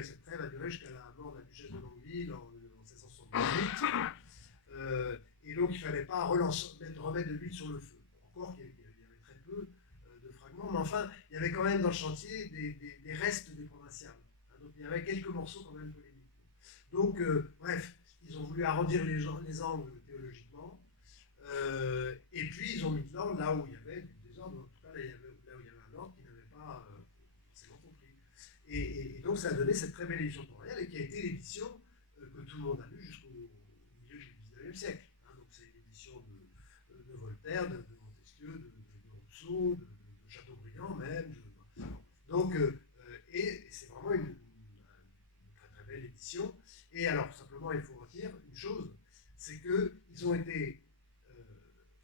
cette trêve a duré jusqu'à la mort de la duchesse de Longueville en 1678. Et donc il ne fallait pas remettre de l'huile sur le feu. Encore qu'il y avait très peu de fragments, mais enfin, il y avait quand même dans le chantier des restes des provinciales. Donc il y avait quelques morceaux quand même polémiques. Donc, bref, ils ont voulu arrondir les angles théologiquement, et puis ils ont mis de l'ordre là où il y avait du désordre, en tout cas là où il y avait un ordre qui n'avait pas forcément compris. Et donc ça a donné cette très belle édition de Port-Royal, et qui a été l'édition que tout le monde a lue jusqu'au milieu du XIXe siècle. Donc c'est l'édition de Voltaire, de Montesquieu, de Rousseau, de Chateaubriand même. Donc, et c'est vraiment une très très belle édition. Et alors, simplement, il faut retenir une chose, c'est qu'ils ont été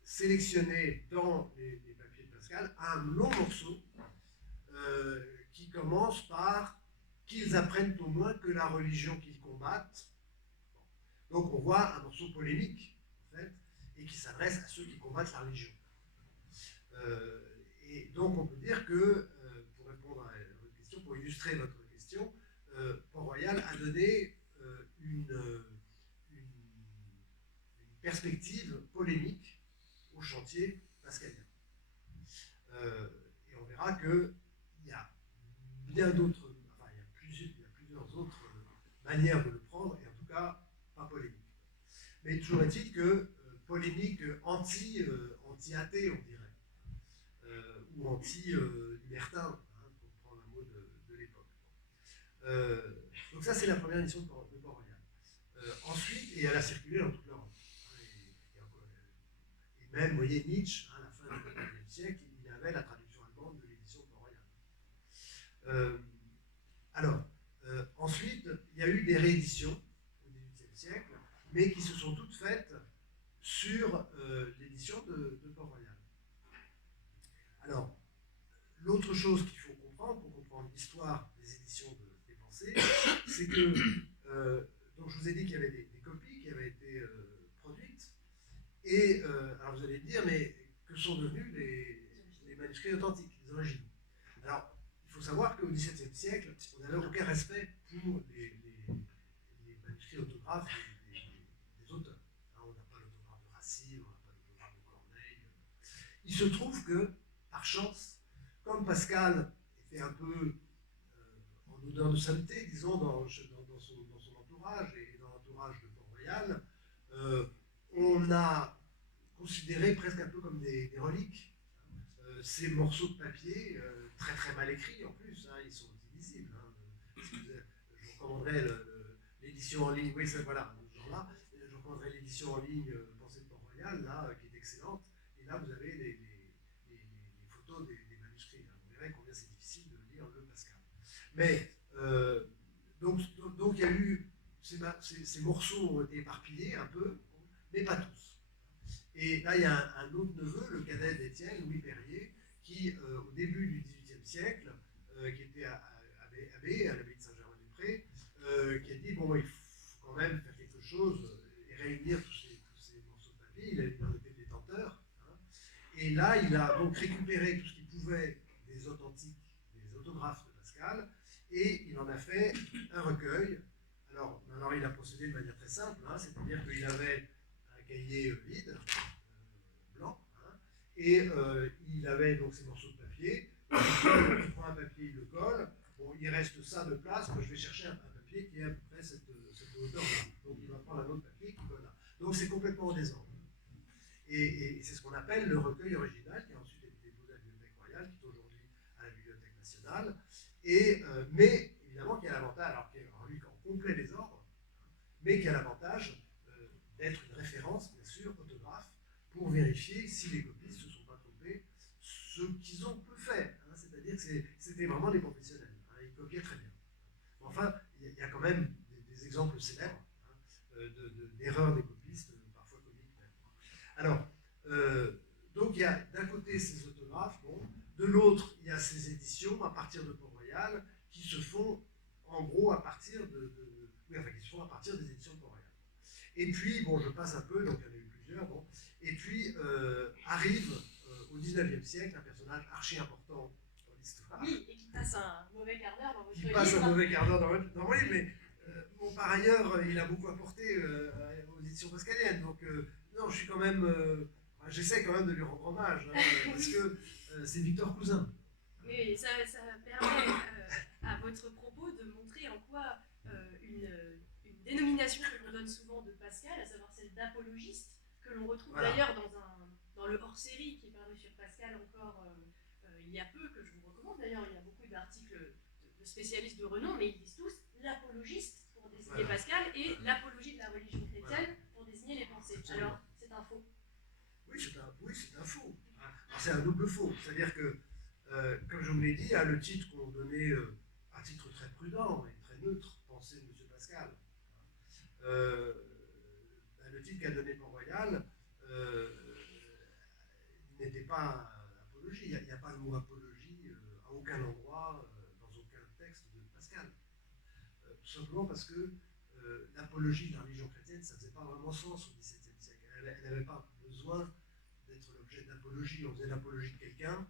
sélectionnés dans les papiers de Pascal un long morceau qui commence par « qu'ils apprennent au moins que la religion qu'ils combattent ». Donc on voit un morceau polémique, en fait, et qui s'adresse à ceux qui combattent la religion. Et donc on peut dire que, pour répondre à votre question, pour illustrer votre question, Port-Royal a donné une perspective polémique au chantier pascalien. Et on verra qu'il y a bien d'autres, enfin il y a plusieurs autres manières de le prendre, et en tout cas pas polémique. Mais toujours est-il que polémique anti-athée, on dirait, ou anti-libertin, pour prendre un mot de l'époque. Donc ça, c'est la première édition de Port-Royal. Ensuite, et elle a circulé dans toute l'Europe. Et même, vous voyez, Nietzsche, à la fin du XIXe siècle, il avait la traduction allemande de l'édition de Port-Royal. Alors, ensuite, il y a eu des rééditions au XVIIIe siècle, mais qui se sont toutes faites sur l'édition de Port-Royal. Alors, l'autre chose qu'il faut comprendre, pour comprendre l'histoire des éditions des Pensées, c'est que, donc je vous ai dit qu'il y avait des copies qui avaient été produites, et alors vous allez me dire, mais que sont devenus les manuscrits authentiques, les originaux? Alors, il faut savoir qu'au XVIIe siècle, on n'avait aucun respect pour les manuscrits autographes des auteurs. On n'a pas l'autographe de Racine, on n'a pas l'autographe de Corneille. Il se trouve que, par chance, comme Pascal était un peu en odeur de saleté, disons, dans son entourage et dans l'entourage de Port-Royal, on a considéré presque un peu comme des reliques ces morceaux de papier, très très mal écrits en plus, ils sont illisibles. Je vous recommanderais l'édition en ligne, oui, voilà, ce genre-là, je vous recommanderais l'édition en ligne Pensée de Port-Royal, là, qui est excellente, et là vous avez les photos des manuscrits. Vous verrez combien c'est difficile de lire le Pascal. Mais, donc il y a eu, ces morceaux ont été éparpillés un peu, mais pas tous. Et là, il y a un autre neveu, le cadet d'Étienne, Louis Perrier, qui, au début du XVIIIe siècle, qui était abbé à l'abbaye de Saint-Germain-des-Prés, qui a dit, bon, il faut quand même faire quelque chose et réunir tous ces morceaux de papier. Il en était détenteur. Et là, il a donc récupéré tout ce qu'il pouvait des authentiques, des autographes de Pascal, et il en a fait un recueil. Alors il a procédé de manière très simple, c'est-à-dire qu'il avait un cahier vide, blanc, et il avait donc ces morceaux de papier. Il prend un papier, il le colle. Bon, il reste ça de place. Moi, je vais chercher un papier qui est à peu près cette hauteur-là. Donc, il va prendre un autre papier qui colle là. Donc, c'est complètement en désordre. Et c'est ce qu'on appelle le recueil original, qui a ensuite été déposé à la Bibliothèque royale, qui est aujourd'hui à la Bibliothèque nationale. Mais évidemment, qui a l'avantage, alors qu'il est en complet désordre, mais qui a l'avantage d'être une référence, bien sûr, autographe, pour vérifier si les copistes ne se sont pas trompés, ce qu'ils ont peu fait. C'est-à-dire que c'était vraiment des professionnels. Ils copiaient très bien. Enfin, il y a quand même des exemples célèbres d'erreurs des copistes, parfois comiques même. Alors, donc il y a d'un côté ces autographes, de l'autre, il y a ces éditions à partir de Port-Royal qui se font en gros à partir qui se font à partir des éditions de Port-Royal. Et puis, je passe un peu, donc il y en a eu plusieurs, et puis arrive au XIXe siècle un personnage archi important dans l'histoire. Oui, et qui passe un mauvais quart d'heure dans votre Qui livre. passe un mauvais quart d'heure dans mon livre, mais bon, par ailleurs, il a beaucoup apporté aux éditions pascaliennes. Donc, non, je suis quand même. J'essaie quand même de lui rendre hommage, hein, parce que c'est Victor Cousin. Oui, ça permet à votre propos de montrer en quoi une dénomination que l'on donne souvent de Pascal, à savoir celle d'apologiste, que l'on retrouve Voilà. d'ailleurs dans le hors-série qui est paru sur Pascal encore il y a peu, que je vous recommande d'ailleurs. Il y a beaucoup d'articles de spécialistes de renom, mais ils disent tous l'apologiste pour désigner Pascal et l'apologie de la religion chrétienne pour désigner les pensées. Absolument. Alors, c'est un faux. Oui, c'est un faux. Alors, c'est un double faux. C'est-à-dire que, comme je vous l'ai dit, le titre qu'on donnait, un titre très prudent et très neutre, Pensée de M. Pascal. Le titre qu'a donné Port-Royal n'était pas apologie. Il n'y a pas le mot apologie à aucun endroit, dans aucun texte de Pascal. Tout simplement parce que l'apologie de la religion chrétienne, ça ne faisait pas vraiment sens au XVIIe siècle. Elle n'avait pas besoin d'être l'objet d'apologie. On faisait l'apologie de quelqu'un, hein,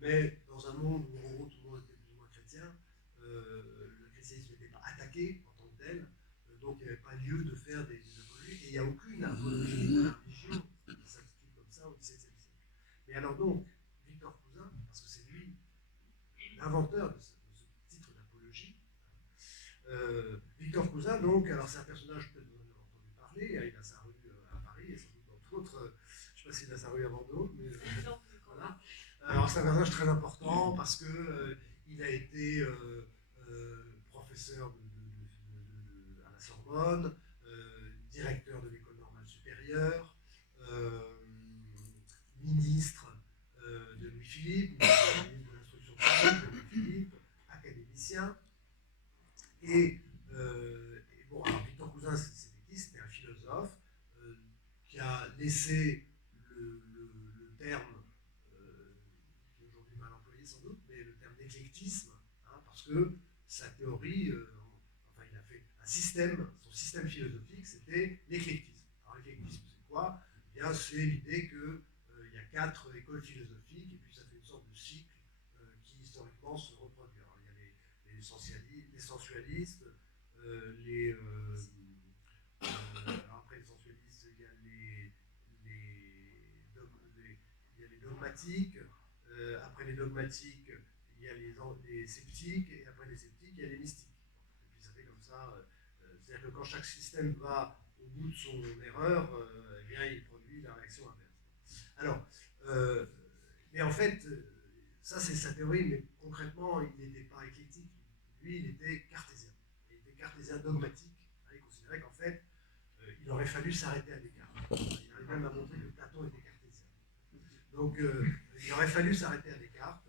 mais dans un monde où en gros tout le monde était plus ou moins chrétien, le christianisme n'était pas attaqué en tant que tel, donc il n'y avait pas lieu de faire des apologies, et il n'y a aucune apologie de la religion qui s'intitule comme ça au XVIIe siècle. Mais alors donc, Victor Cousin, parce que c'est lui l'inventeur de ce titre d'apologie, Victor Cousin, donc, alors c'est un personnage que vous en avez entendu parler, il a sa rue à Paris, et sans doute dans d'autres, je ne sais pas s'il a sa rue à Bordeaux, mais voilà. Alors c'est un personnage très important parce que il a été professeur à la Sorbonne, directeur de l'école normale supérieure, ministre de Louis-Philippe, ministre de l'instruction publique de Louis-Philippe, académicien. Et bon, alors Victor Cousin, c'était qui? C'était un philosophe qui a laissé le terme, qui est aujourd'hui mal employé sans doute, mais le terme d'éclectisme, hein, parce que sa théorie, enfin il a fait un système, son système philosophique, c'était l'éclectisme. Alors l'éclectisme, c'est quoi? Eh bien, c'est l'idée qu'il y a 4 écoles philosophiques, et puis ça fait une sorte de cycle qui historiquement se reproduit. Alors, il y a les sensualistes, alors après les sensualistes, il y a les dogmatiques, après les dogmatiques, il y a les sceptiques, et après les sceptiques, il y a les mystiques. Et puis ça fait comme ça, c'est-à-dire que quand chaque système va au bout de son erreur, eh bien, il produit la réaction inverse. Alors, mais en fait, ça c'est sa théorie, mais concrètement, il n'était pas éclectique. Lui, il était cartésien. Il était cartésien dogmatique. Il considérait qu'en fait, il aurait fallu s'arrêter à Descartes. Il arrive même à montrer que Platon était cartésien. Donc, il aurait fallu s'arrêter à Descartes,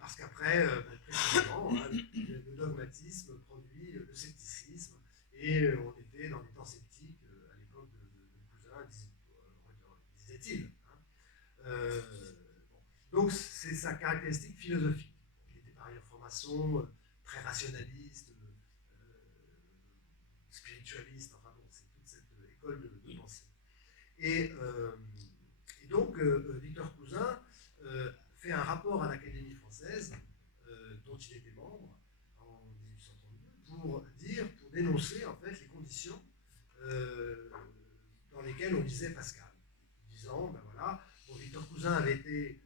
parce qu'après, précisément, le dogmatisme produit le scepticisme, et on était dans des temps sceptiques à l'époque de Cousin, disait-il. Hein. Bon. Donc, c'est sa caractéristique philosophique. Il était par ailleurs franc-maçon, très rationaliste, spiritualiste, enfin bon, c'est toute cette école de pensée. Et donc, Victor Cousin fait un rapport à l'Académie française, dont il était membre en 1832, pour dénoncer en fait les conditions dans lesquelles on lisait Pascal, disant, ben voilà, bon, Victor Cousin avait été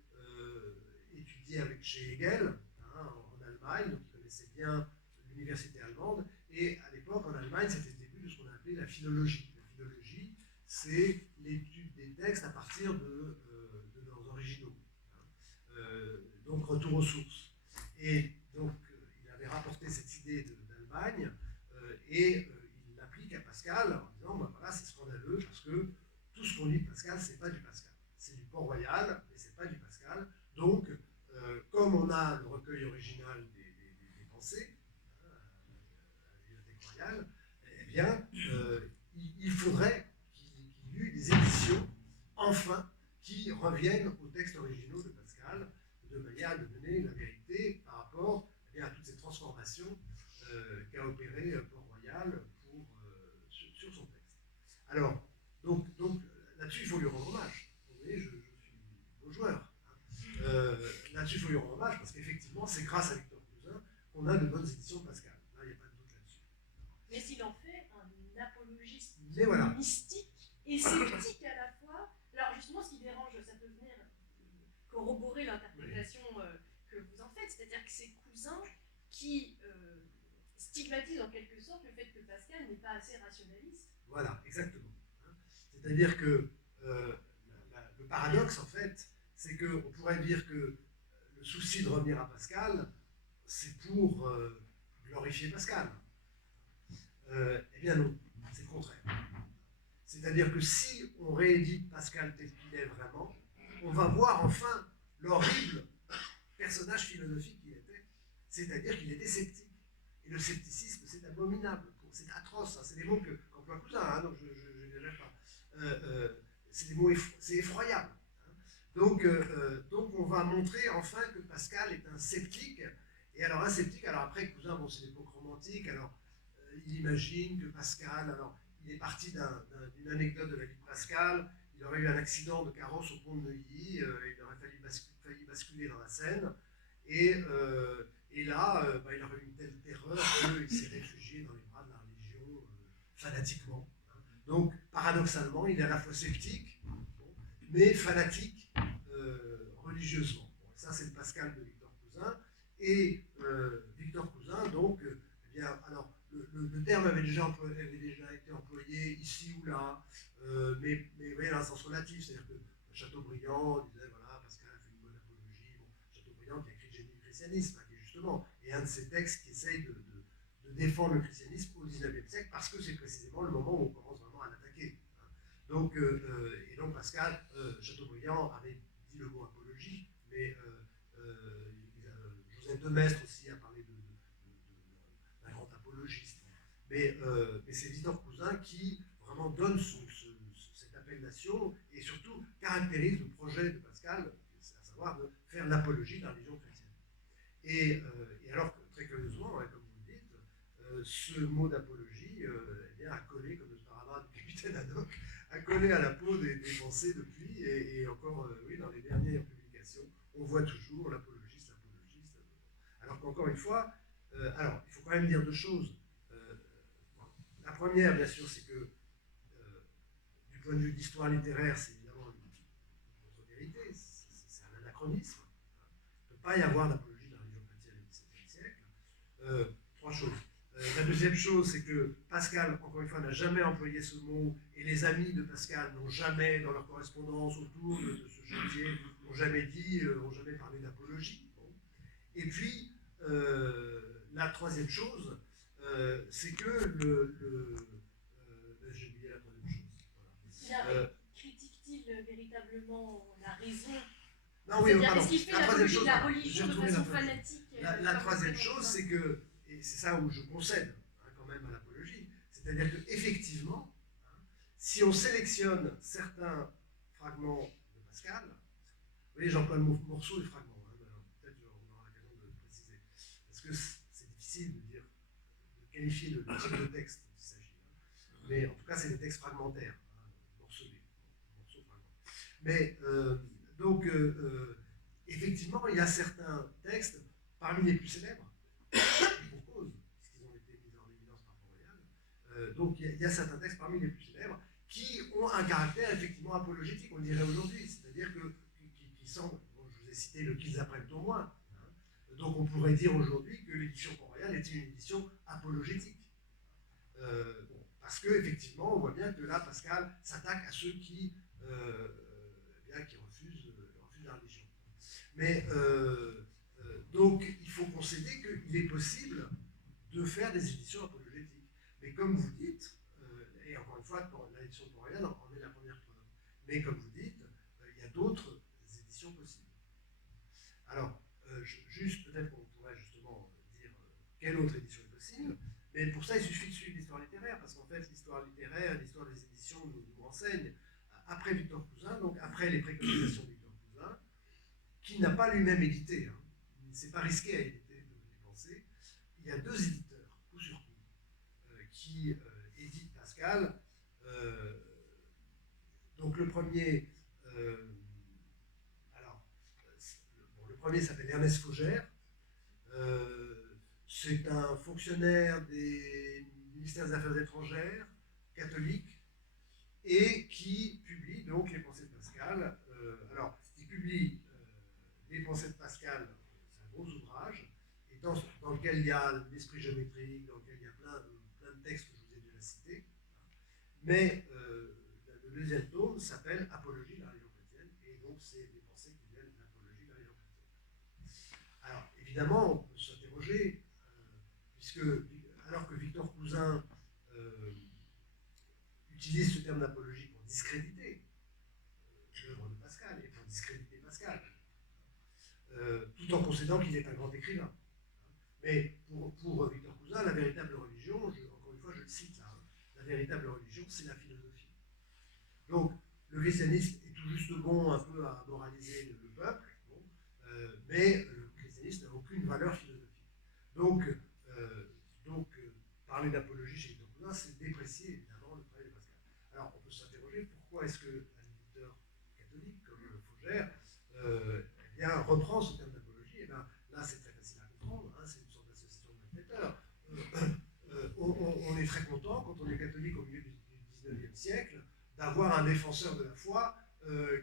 étudié chez Hegel, hein, en Allemagne, donc il connaissait bien l'université allemande, et à l'époque en Allemagne, c'était le début de ce qu'on appelait la philologie. La philologie, c'est l'étude des textes à partir de leurs originaux. Donc retour aux sources. Et donc il avait rapporté cette idée d'Allemagne et il l'applique à Pascal en disant ben voilà, c'est scandaleux parce que tout ce qu'on lit de Pascal, c'est pas du Pascal. C'est du Port-Royal, mais c'est pas du Pascal. Donc, comme on a le recueil original des pensées, à la Bibliothèque royale, eh bien, il faudrait qu'il y eût des éditions, enfin, qui reviennent aux textes originaux de Pascal, de manière à lui donner la vérité par rapport à toutes ces transformations qu'a opéré Port-Royal sur son texte. Alors, donc là-dessus, il faut lui rendre hommage. Vous voyez, je suis beau joueur. Là-dessus, là-dessus, il faut lui rendre hommage, parce qu'effectivement, c'est grâce à Victor Cousin qu'on a de bonnes éditions de Pascal. Là, il n'y a pas de doute là-dessus. Mais s'il en fait un apologiste Mais voilà. mystique et sceptique à la fois, alors justement, ce qui dérange, ça peut venir corroborer l'interprétation que vous en faites, c'est-à-dire que c'est Cousin qui stigmatise en quelque sorte le fait que Pascal n'est pas assez rationaliste. Voilà, exactement. C'est-à-dire que le paradoxe, en fait, c'est qu'on pourrait dire que le souci de revenir à Pascal, c'est pour glorifier Pascal. Eh bien non, c'est le contraire. C'est-à-dire que si on réédite Pascal tel qu'il est vraiment, on va voir enfin l'horrible personnage philosophique qu'il était, c'est-à-dire qu'il était sceptique. Et le scepticisme, c'est abominable, c'est atroce, hein, c'est des mots qu'emploie Cousin, hein, donc je n'exagère pas. C'est des mots, c'est effroyable. Hein. Donc on va montrer enfin que Pascal est un sceptique. Et alors un sceptique, alors après Cousin, bon, c'est l'époque romantique, alors il imagine que Pascal, alors il est parti d'une anecdote de la vie de Pascal, il aurait eu un accident de carrosse au pont de Neuilly, il aurait failli basculer dans la Seine, et là, il aurait eu une telle terreur qu'il s'est réfugié dans les bras de la religion fanatiquement. Hein. Donc, paradoxalement, il est à la fois sceptique, mais fanatique religieusement. Bon, ça, c'est le Pascal de Victor Cousin. Et Victor Cousin, donc, eh bien, alors, le terme avait déjà été employé ici ou là, mais vous voyez, dans un sens relatif, c'est-à-dire que Chateaubriand disait, voilà, Pascal a fait une bonne apologie. Bon, Chateaubriand qui a écrit Génie du christianisme, hein, qui est justement, et un de ces textes qui essaye de défendre le christianisme au XIXe siècle, parce que c'est précisément le moment où on commence vraiment à l'attaquer. Hein. Donc, et donc Pascal, Chateaubriand avait dit le mot apologie, mais Joseph de Maistre aussi a parlé d'un grand apologiste. Mais c'est Victor Cousin qui vraiment donne cette appellation et surtout caractérise le projet de Pascal, à savoir de faire l'apologie de la religion chrétienne. Et alors, très curieusement, hein, comme vous le dites, ce mot d'apologie a collé, comme le sparadrap du capitaine Haddock, a collé à la peau des pensées depuis, et encore, oui, dans les dernières publications, on voit toujours l'apologiste. Alors qu'encore une fois, alors, il faut quand même dire deux choses. La première, bien sûr, c'est que du point de vue de l'histoire littéraire, c'est évidemment une contre-vérité, c'est un anachronisme. Il ne peut pas y avoir d'apologie de la religion chrétienne au XVIIe siècle. Trois choses. La deuxième chose, c'est que Pascal, encore une fois, n'a jamais employé ce mot, et les amis de Pascal n'ont jamais, dans leur correspondance autour de ce chantier, n'ont jamais parlé d'apologie. Bon. Et puis, la troisième chose, c'est que j'ai oublié la troisième chose. Voilà. Critique-t-il véritablement la raison? Non, oui, pardon. Est-ce qu'il fait la religion de façon fanatique? La troisième chose, c'est que, et c'est ça où je concède hein, quand même à l'apologie, c'est-à-dire qu'effectivement, hein, si on sélectionne certains fragments de Pascal, vous voyez, j'emploie le mot morceau et fragment, hein, peut-être on aura l'occasion de le préciser, parce que c'est difficile de qualifier le type de texte dont il s'agit. Hein. Mais en tout cas, c'est des textes fragmentaires, hein, morcelés, morceaux fragments. Mais donc, effectivement, il y a certains textes, parmi les plus célèbres, pour cause, puisqu'ils ont été mis en évidence par Port-Royal, donc il y a certains textes parmi les plus célèbres qui ont un caractère effectivement apologétique, on le dirait aujourd'hui, c'est-à-dire qui semblent, bon, je vous ai cité le qu'ils apprennent au moins, hein, donc on pourrait dire aujourd'hui que l'édition Port-Royal était une édition apologétique. Bon, parce qu'effectivement, on voit bien que là, Pascal s'attaque à ceux qui refusent la religion. Mais donc, il faut concéder qu'il est possible de faire des éditions apologétiques. Mais comme vous dites, et encore une fois, l'édition de Port-Royal en est la première preuve, mais comme vous dites, il y a d'autres éditions possibles. Alors, juste peut-être qu'on pourrait justement dire quelle autre édition est possible, mais pour ça, il suffit de suivre l'histoire littéraire, parce qu'en fait, l'histoire littéraire, l'histoire des éditions nous renseigne, après Victor Cousin, donc après les préconisations de Victor Cousin, qui n'a pas lui-même édité, hein. Il ne s'est pas risqué à éditer les pensées. Il y a deux éditeurs, coup sur coup, qui éditent Pascal. Donc le premier, premier s'appelle Ernest Faugère. C'est un fonctionnaire des ministères des Affaires étrangères, catholique, et qui publie donc les pensées de Pascal. Alors, il publie les pensées de Pascal, c'est un gros ouvrage, et dans lequel il y a l'esprit géométrique, dans lequel il y a plein de textes que je vous ai déjà cités. Mais le deuxième tome s'appelle Apologie de la religion chrétienne, et donc c'est des pensées qui viennent de l'apologie de la religion chrétienne. Alors, évidemment, on peut s'interroger, puisque, alors que Victor Cousin utilise ce terme d'apologie pour discréditer l'œuvre de Pascal et pour discréditer Pascal, tout en concédant qu'il est un grand écrivain. Mais pour Victor Cousin, la véritable religion, encore une fois je le cite là, la véritable religion, c'est la philosophie. Donc, le christianisme est tout juste bon un peu à moraliser le peuple, bon, mais le christianisme n'a aucune valeur philosophique. Donc parler d'apologie chez Victor Cousin, c'est déprécier évidemment le travail de Pascal. Alors, on peut s'interroger pourquoi est-ce qu'un éditeur catholique comme Faugère eh bien, reprend ce terme d'apologie. Eh bien, là, c'est très facile à comprendre, hein, c'est une sorte d'association de malfaiteurs. On est très content, quand on est catholique au milieu du XIXe siècle, d'avoir un défenseur de la foi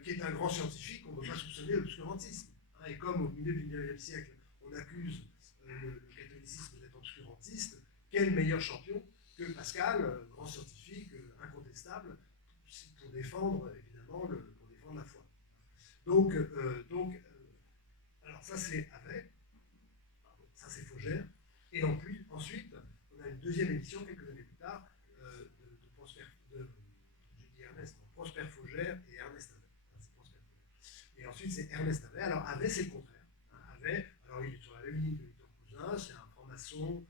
qui est un grand scientifique qu'on ne peut pas soupçonner l'obscurantisme. Hein, et comme au milieu du XIXe siècle, on accuse le catholicisme d'être obscurantiste, quel meilleur champion que Pascal, grand scientifique, incontestable, pour défendre évidemment la foi. Donc alors ça c'est Havet, ça c'est Faugère, et ensuite on a une deuxième édition quelques années plus tard Prosper Faugère et Ernest Havet. Et ensuite c'est Ernest Havet. Alors Havet c'est le contraire. Hein, Havet, alors il est sur la même ligne que Victor Cousin, c'est un franc-maçon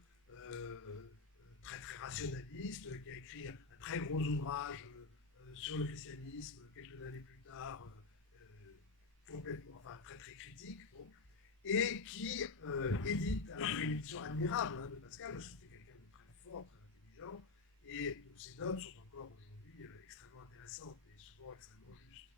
très très rationaliste qui a écrit un très gros ouvrage sur le christianisme quelques années plus tard, complètement, enfin très très critique, bon, et qui édite alors une édition admirable hein, de Pascal, parce que c'était quelqu'un de très fort, très intelligent, et donc ses notes sont encore aujourd'hui extrêmement intéressantes et souvent extrêmement justes.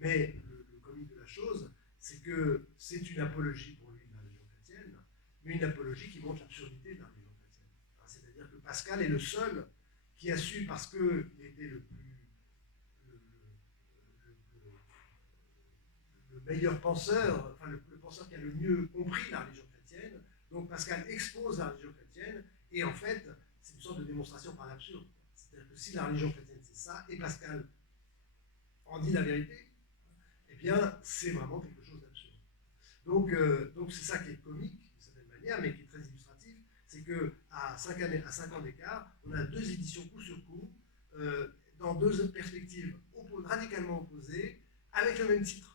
Mais le comique de la chose, c'est que c'est une apologie pour lui de la religion chrétienne, mais une apologie qui montre l'absurdité de la religion chrétienne. Hein, c'est-à-dire que Pascal est le seul qui a su, parce qu'il était le meilleur penseur, enfin le penseur qui a le mieux compris la religion chrétienne. Donc Pascal expose la religion chrétienne, et en fait, c'est une sorte de démonstration par l'absurde. C'est-à-dire que si la religion chrétienne c'est ça, et Pascal en dit la vérité, eh bien c'est vraiment quelque chose d'absurde. Donc c'est ça qui est comique, d'une certaine manière, mais qui est très illustratif, c'est qu'à 5 ans d'écart, on a deux éditions coup sur coup, dans deux perspectives radicalement opposées, avec le même titre,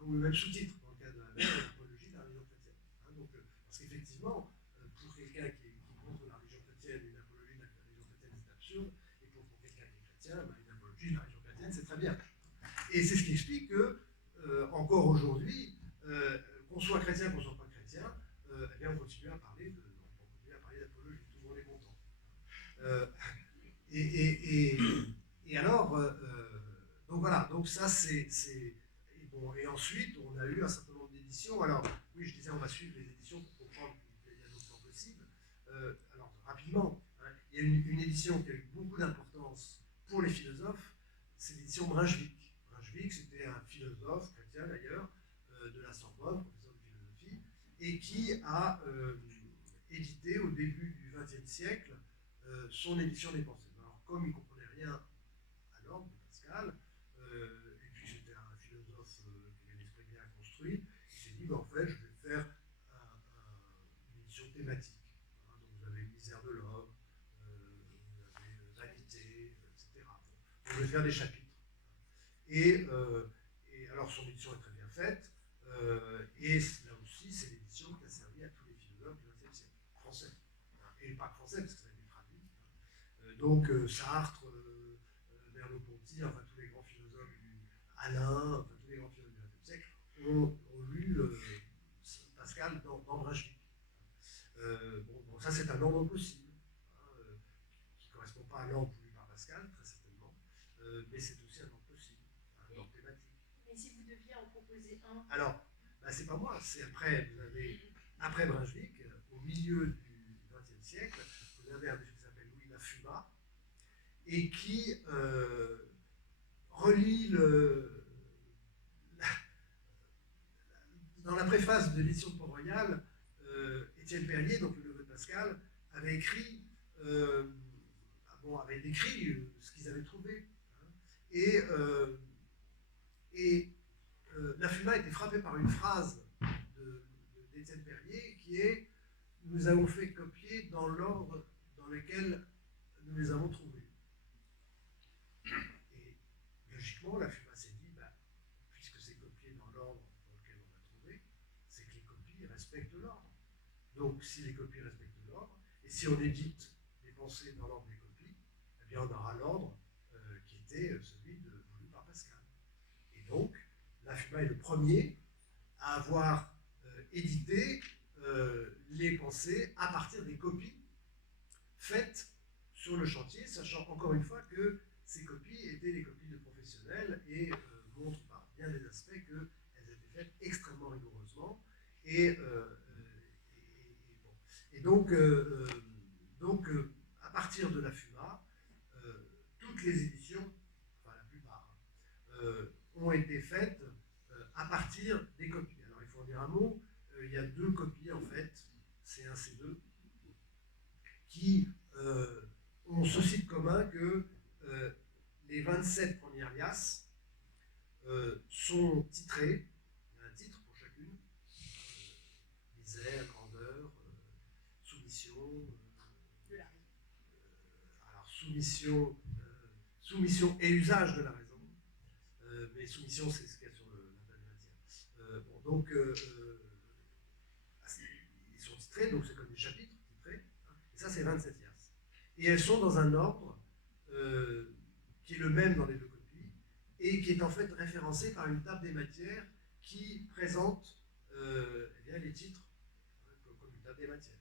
ou le même sous-titre, dans le cas de l'apologie de la religion chrétienne. Hein, donc, parce qu'effectivement, pour quelqu'un qui est contre la religion chrétienne, une apologie de la religion chrétienne, c'est absurde, et pour quelqu'un qui est chrétien, une apologie de la religion chrétienne, c'est très bien. Et c'est ce qui explique que, encore aujourd'hui, qu'on soit chrétien, qu'on ne soit pas chrétien, eh bien, on continue à parler d'apologie, tout le monde est content. Et alors, donc voilà, donc ça c'est bon, et ensuite on a eu un certain nombre d'éditions. Alors oui, je disais on va suivre les éditions pour comprendre qu'il y a d'autres temps possibles. Alors rapidement, hein, il y a une édition qui a eu beaucoup d'importance pour les philosophes, c'est l'édition Brunswick. Brunswick, c'était un philosophe chrétien d'ailleurs de la Sorbonne, professeur de philosophie, et qui a édité au début du XXe siècle son édition des pensées. Alors comme il ne comprenait rien à l'ordre de Pascal, et puis c'était un philosophe qui avait l'esprit bien construit, il s'est dit, en fait, je vais faire une édition thématique. Hein, donc vous avez misère de l'homme, vous avez vanité, etc. Donc je vais faire des chapitres. Et alors son édition est très bien faite, et là aussi, c'est l'édition qui a servi à tous les philosophes du XXe siècle, français. Et pas français, parce que ça a été traduit. Donc Sartre, Merleau-Ponty, enfin tous les grands philosophes Alain, enfin tous les grands philosophes du XXe siècle ont lu Pascal dans Brunswick. Bon, ça c'est un ordre possible, hein, qui ne correspond pas à l'ordre voulu par Pascal, très certainement, mais c'est aussi un ordre possible, un ordre thématique. Mais si vous deviez en proposer un. Alors, c'est pas moi, c'est après, vous avez, après Brunswick, au milieu du XXe siècle, vous avez un monsieur qui s'appelle Louis Lafuma, et qui relie dans la préface de l'édition de Port-Royal, Étienne Perrier, donc le neveu de Pascal, avait écrit, avait décrit ce qu'ils avaient trouvé. Hein, et Lafuma était frappé par une phrase d'Étienne Perrier qui est « Nous avons fait copier dans l'ordre dans lequel nous les avons trouvés ». Et logiquement, Lafuma s'est dit puisque c'est copié dans l'ordre dans lequel on l'a trouvé, c'est que les copies respectent l'ordre. Donc, si les copies respectent l'ordre, et si on édite les pensées dans l'ordre des copies, eh bien, on aura l'ordre qui était celui voulu par Pascal. Et donc, Lafuma est le premier à avoir édité les pensées à partir des copies faites sur le chantier, sachant encore une fois que ces copies étaient des copies de professionnels et montrent par bien des aspects qu'elles étaient faites extrêmement rigoureusement. Et donc, à partir de Lafuma, toutes les éditions, enfin la plupart, ont été faites à partir des copies. Alors il faut en dire un mot, il y a deux copies en fait, C1, C2, qui ont ceci de commun que les 27 premières liasses sont titrées, il y a un titre pour chacune, misère, grandeur, soumission, alors soumission et usage de la raison, mais soumission c'est ce qu'il y a sur la table. Donc ils sont titrés, donc c'est comme des chapitres titrés, hein, et ça c'est 27 liasses. Et elles sont dans un ordre qui est le même dans les deux copies, et qui est en fait référencé par une table des matières qui présente les titres comme une table des matières.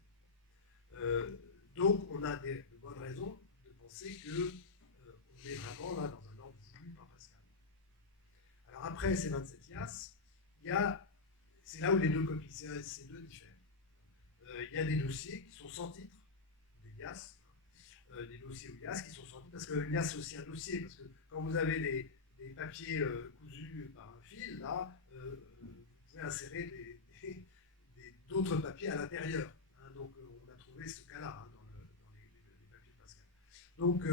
Donc on a de bonnes raisons de penser qu'on est vraiment là dans un ordre voulu par Pascal. Alors après ces 27 liasses, c'est là où les deux copies, ces deux diffèrent. Il y a des dossiers qui sont sans titre, des liasses, des dossiers ou liasses qui sont sans titre, parce que une liasse c'est aussi un dossier, parce que quand vous avez des papiers cousus par un fil, là, vous pouvez insérer d'autres papiers à l'intérieur. Hein, donc on a trouvé ce cas-là hein, dans les papiers de Pascal. Donc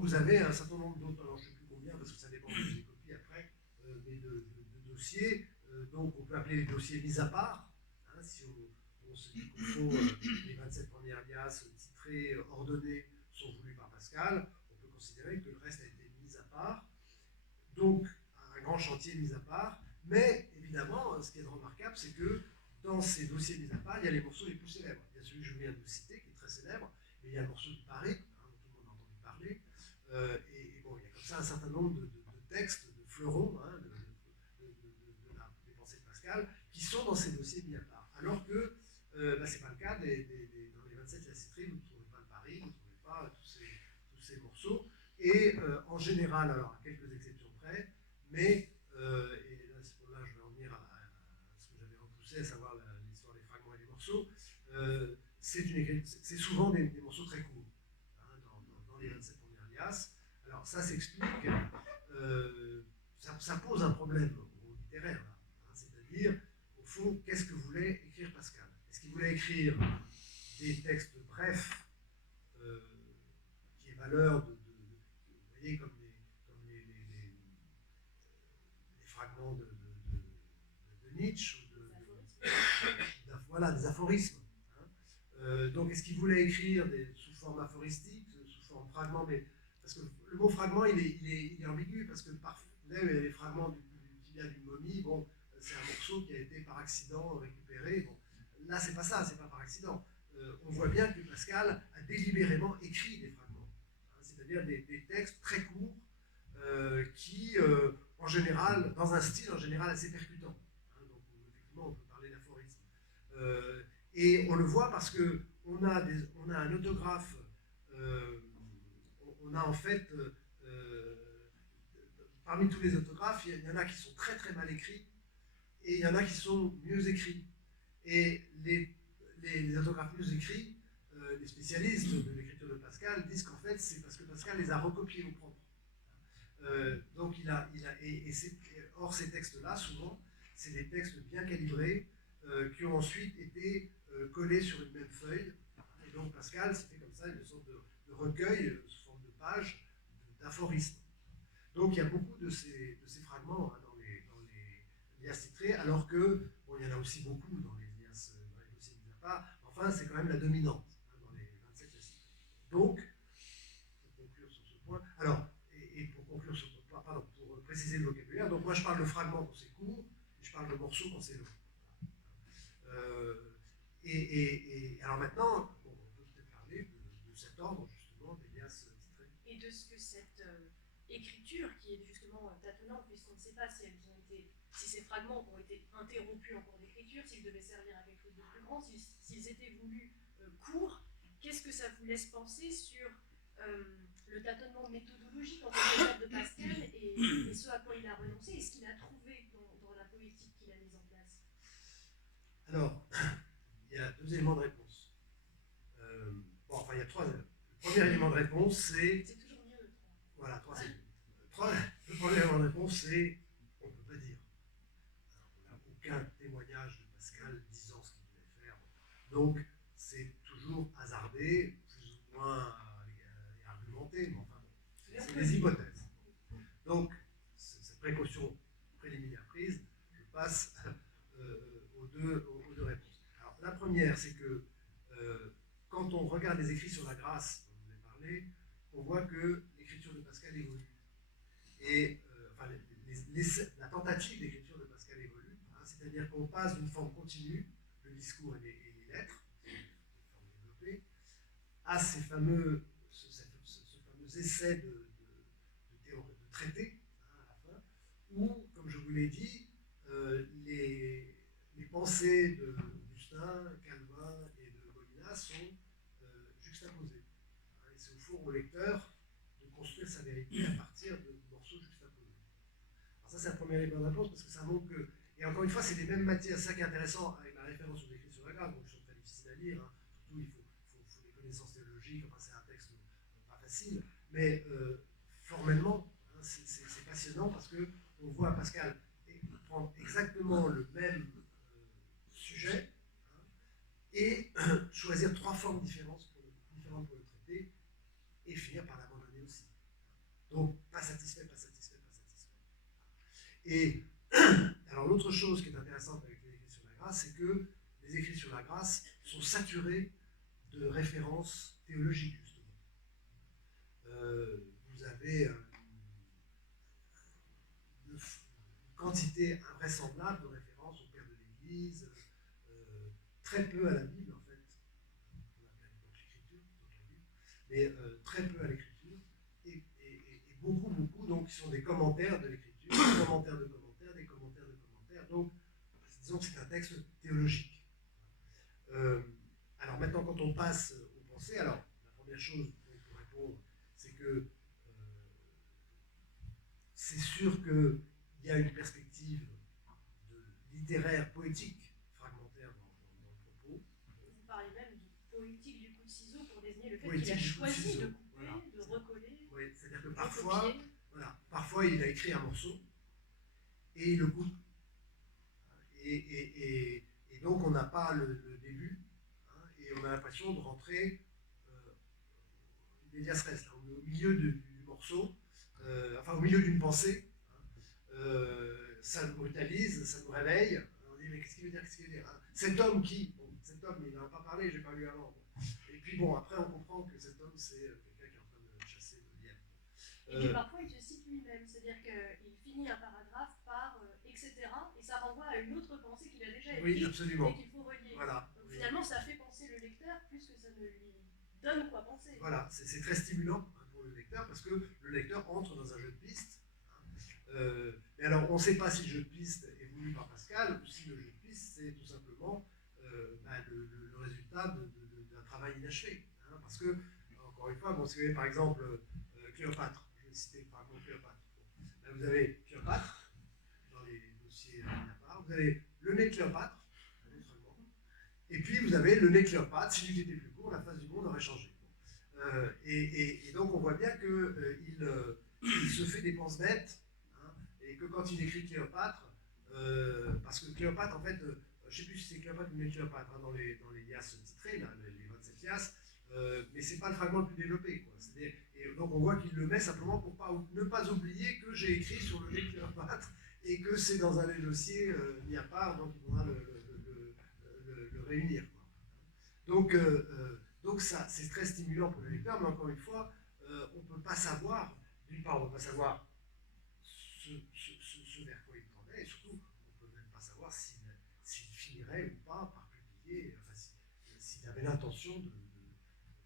vous avez un certain nombre d'autres, alors je ne sais plus combien, parce que ça dépend des copies après, mais de dossiers. Donc on peut appeler les dossiers mis à part, hein, si on se dit qu'au fond, les 27 premières liasses titrées, ordonnées, sont voulues par Pascal, on peut considérer que le reste a été mis à part. Donc, un grand chantier mis à part, mais évidemment, ce qui est remarquable, c'est que dans ces dossiers mis à part, il y a les morceaux les plus célèbres. Il y a celui que je viens de citer, qui est très célèbre, mais il y a le morceau de Paris, hein, dont tout le monde a entendu parler, et bon, il y a comme ça un certain nombre de textes, de fleurons, hein, des pensées de Pascal, qui sont dans ces dossiers mis à part. Alors que ce n'est pas le cas dans les 27 lacéteries, vous ne trouvez pas le Paris, vous ne trouvez pas tous ces morceaux, et en général, alors à quelques exceptions près, mais, et là, je vais en venir à ce que j'avais repoussé, à savoir l'histoire des fragments et des morceaux, c'est souvent des morceaux très courts, hein, dans les 27 premières liasses. Alors ça s'explique, ça pose un problème au littéraire, hein, c'est-à-dire, au fond, qu'est-ce que voulait écrire Pascal? Est-ce qu'il voulait écrire des textes brefs, qui aient valeur vous voyez, comme les fragments de Nietzsche, voilà, des aphorismes. Hein. Donc, est-ce qu'il voulait écrire sous forme aphoristique, sous forme fragment, mais parce que le mot fragment, il est ambigu, parce que parfois, les fragments du tibia d'une momie, bon, c'est un morceau qui a été par accident récupéré. Bon, là, c'est pas ça, c'est pas par accident. On voit bien que Pascal a délibérément écrit des fragments, hein, c'est-à-dire des textes très courts qui, en général, dans un style en général assez percutant. Hein, donc, effectivement, on peut parler d'aphorisme. Et on le voit parce qu'on a un autographe, on a en fait, parmi tous les autographes, il y en a qui sont très très mal écrits et il y en a qui sont mieux écrits. Et les orthographes mieux écrits, les spécialistes de l'écriture de Pascal disent qu'en fait, c'est parce que Pascal les a recopiés au propre. Donc or, ces textes-là, souvent, c'est des textes bien calibrés qui ont ensuite été collés sur une même feuille. Et donc Pascal, c'était comme ça une sorte de recueil sous forme de pages d'aphorismes. Donc il y a beaucoup de ces fragments hein, dans les liasses titrées, alors que, bon, il y en a aussi beaucoup dans les liasses, dans les dossiers mis à part. Enfin, c'est quand même la dominante hein, dans les 27 classiques. Donc, pour conclure sur ce point, alors, et pour conclure sur ce point, pardon, pour préciser le vocabulaire, donc moi je parle de fragments quand c'est court, et je parle de morceaux quand c'est long. Alors maintenant, bon, on peut peut-être parler de cet ordre justement des liasses titrées. Et de ce que cette écriture, qui est justement tâtonnante, puisqu'on ne sait pas si si ces fragments ont été interrompus en cours d'écriture, s'ils devaient servir à quelque chose de plus grand, s'ils étaient voulus courts, qu'est-ce que ça vous laisse penser sur le tâtonnement méthodologique en quelque sorte de Pascal et ce à quoi il a renoncé et ce qu'il a trouvé dans la poétique qu'il a mise en place? Alors, il y a deux éléments de réponse. Bon, enfin, il y a trois éléments. Le premier élément de réponse, c'est... C'est toujours mieux le trois. Voilà, trois éléments. Le premier élément de réponse, c'est... On ne peut pas dire. Alors, on n'a aucun témoignage de Pascal disant ce qu'il voulait faire. Donc, c'est toujours hasardé, plus ou moins argumenté, mais enfin bon, c'est des hypothèses. Donc, cette précaution préliminaire prise, je passe aux deux réponses. Alors, la première, c'est que quand on regarde les écrits sur la grâce, dont vous avez parlé, on voit que l'écriture de Pascal évolue. Et enfin, la tentative d'écriture de Pascal évolue, hein, c'est-à-dire qu'on passe d'une forme continue, le discours et les lettres, une forme développée, à ce fameux essai de traité, hein, à la fin, où, comme je vous l'ai dit, les pensées d'Augustin, Calvin et de Molina sont juxtaposées. Hein, et c'est au four au lecteur de construire sa vérité à partir de morceaux juxtaposés. Alors ça, c'est la première élément de réponse, parce que ça montre que... Et encore une fois, c'est les mêmes matières. C'est ça qui est intéressant avec la référence sur l'écrit sur la grâce, donc ils sont très difficiles à lire. Hein. Surtout, il faut des connaissances théologiques, enfin, c'est un texte pas facile. Mais formellement, hein, c'est passionnant parce qu'on voit Pascal prendre exactement le même sujet hein, et choisir trois formes différentes pour le traiter et finir par l'abandonner aussi. Donc, pas satisfait, pas satisfait, pas satisfait. Et alors, l'autre chose qui est intéressante avec les écrits sur la grâce, c'est que les écrits sur la grâce sont saturés de références théologiques, justement. Vous avez une quantité invraisemblable de références au Père de l'Église, très peu à la Bible, en fait. On appelle donc l'écriture, donc la Bible, mais très peu à l'écriture, et beaucoup, donc, qui sont des commentaires de l'écriture, des commentaires de commentaires, des commentaires de commentaires, donc, disons que c'est un texte théologique. Alors maintenant, quand on passe aux pensées, alors, la première chose pour répondre, c'est que c'est sûr qu'il y a une perspective littéraire, poétique, fragmentaire dans le propos. Vous parlez même de poétique du coup de ciseau pour désigner le fait qu'il a choisi de couper, voilà, de recoller. Oui, c'est-à-dire que parfois il a écrit un morceau et il le coupe. Et donc on n'a pas le début, hein, et on a l'impression de rentrer medias res, là, au milieu du morceau, enfin au milieu d'une pensée. Hein, ça nous brutalise, ça nous réveille. On dit mais qu'est-ce qu'il veut dire, qu'est-ce qu'il veut dire hein. Cet homme qui, bon, cet homme il n'en a pas parlé, j'ai pas lu avant. Bon. Et puis bon, après on comprend que cet homme c'est quelqu'un qui est en train de chasser le lièvre. Et puis parfois il se cite lui-même, c'est-à-dire qu'il finit un paragraphe par etc. et ça renvoie à une autre pensée qu'il a déjà écrite oui, absolument. Et qu'il faut relier. Voilà. Donc finalement ça fait penser le lecteur plus que ça ne lui donne quoi penser. Voilà, c'est très stimulant hein, pour le lecteur parce que le lecteur entre dans un jeu de pistes. Mais alors on ne sait pas si le jeu de pistes est voulu par Pascal ou si le jeu de pistes c'est tout simplement le résultat d'un travail inachevé. Hein, parce que, encore une fois, bon, si vous avez par exemple Cléopâtre, je vais citer par exemple Cléopâtre. Bon, là, vous avez Cléopâtre dans les dossiers à part, vous avez le nez de Cléopâtre, un autre fragment, et puis vous avez le nez de Cléopâtre, s'il eût été plus court, la face du monde aurait changé. Et donc on voit bien qu'il se fait des penses bêtes, hein, et que quand il écrit Cléopâtre, parce que Cléopâtre, en fait, je ne sais plus si c'est Cléopâtre ou Cléopâtre, hein, dans les liasses titrées, là, les 27 liasses, mais ce n'est pas le fragment le plus développé, quoi. Et donc on voit qu'il le met simplement pour ne pas oublier que j'ai écrit sur le nez de Cléopâtre et que c'est dans un des dossiers mis à part, donc il faudra le réunir, quoi. Donc ça, c'est très stimulant pour le lecteur, mais encore une fois, on ne peut pas savoir, d'une part, on ne peut pas savoir ce vers quoi il tendait, et surtout, on ne peut même pas savoir s'il finirait ou pas par publier, enfin, s'il avait l'intention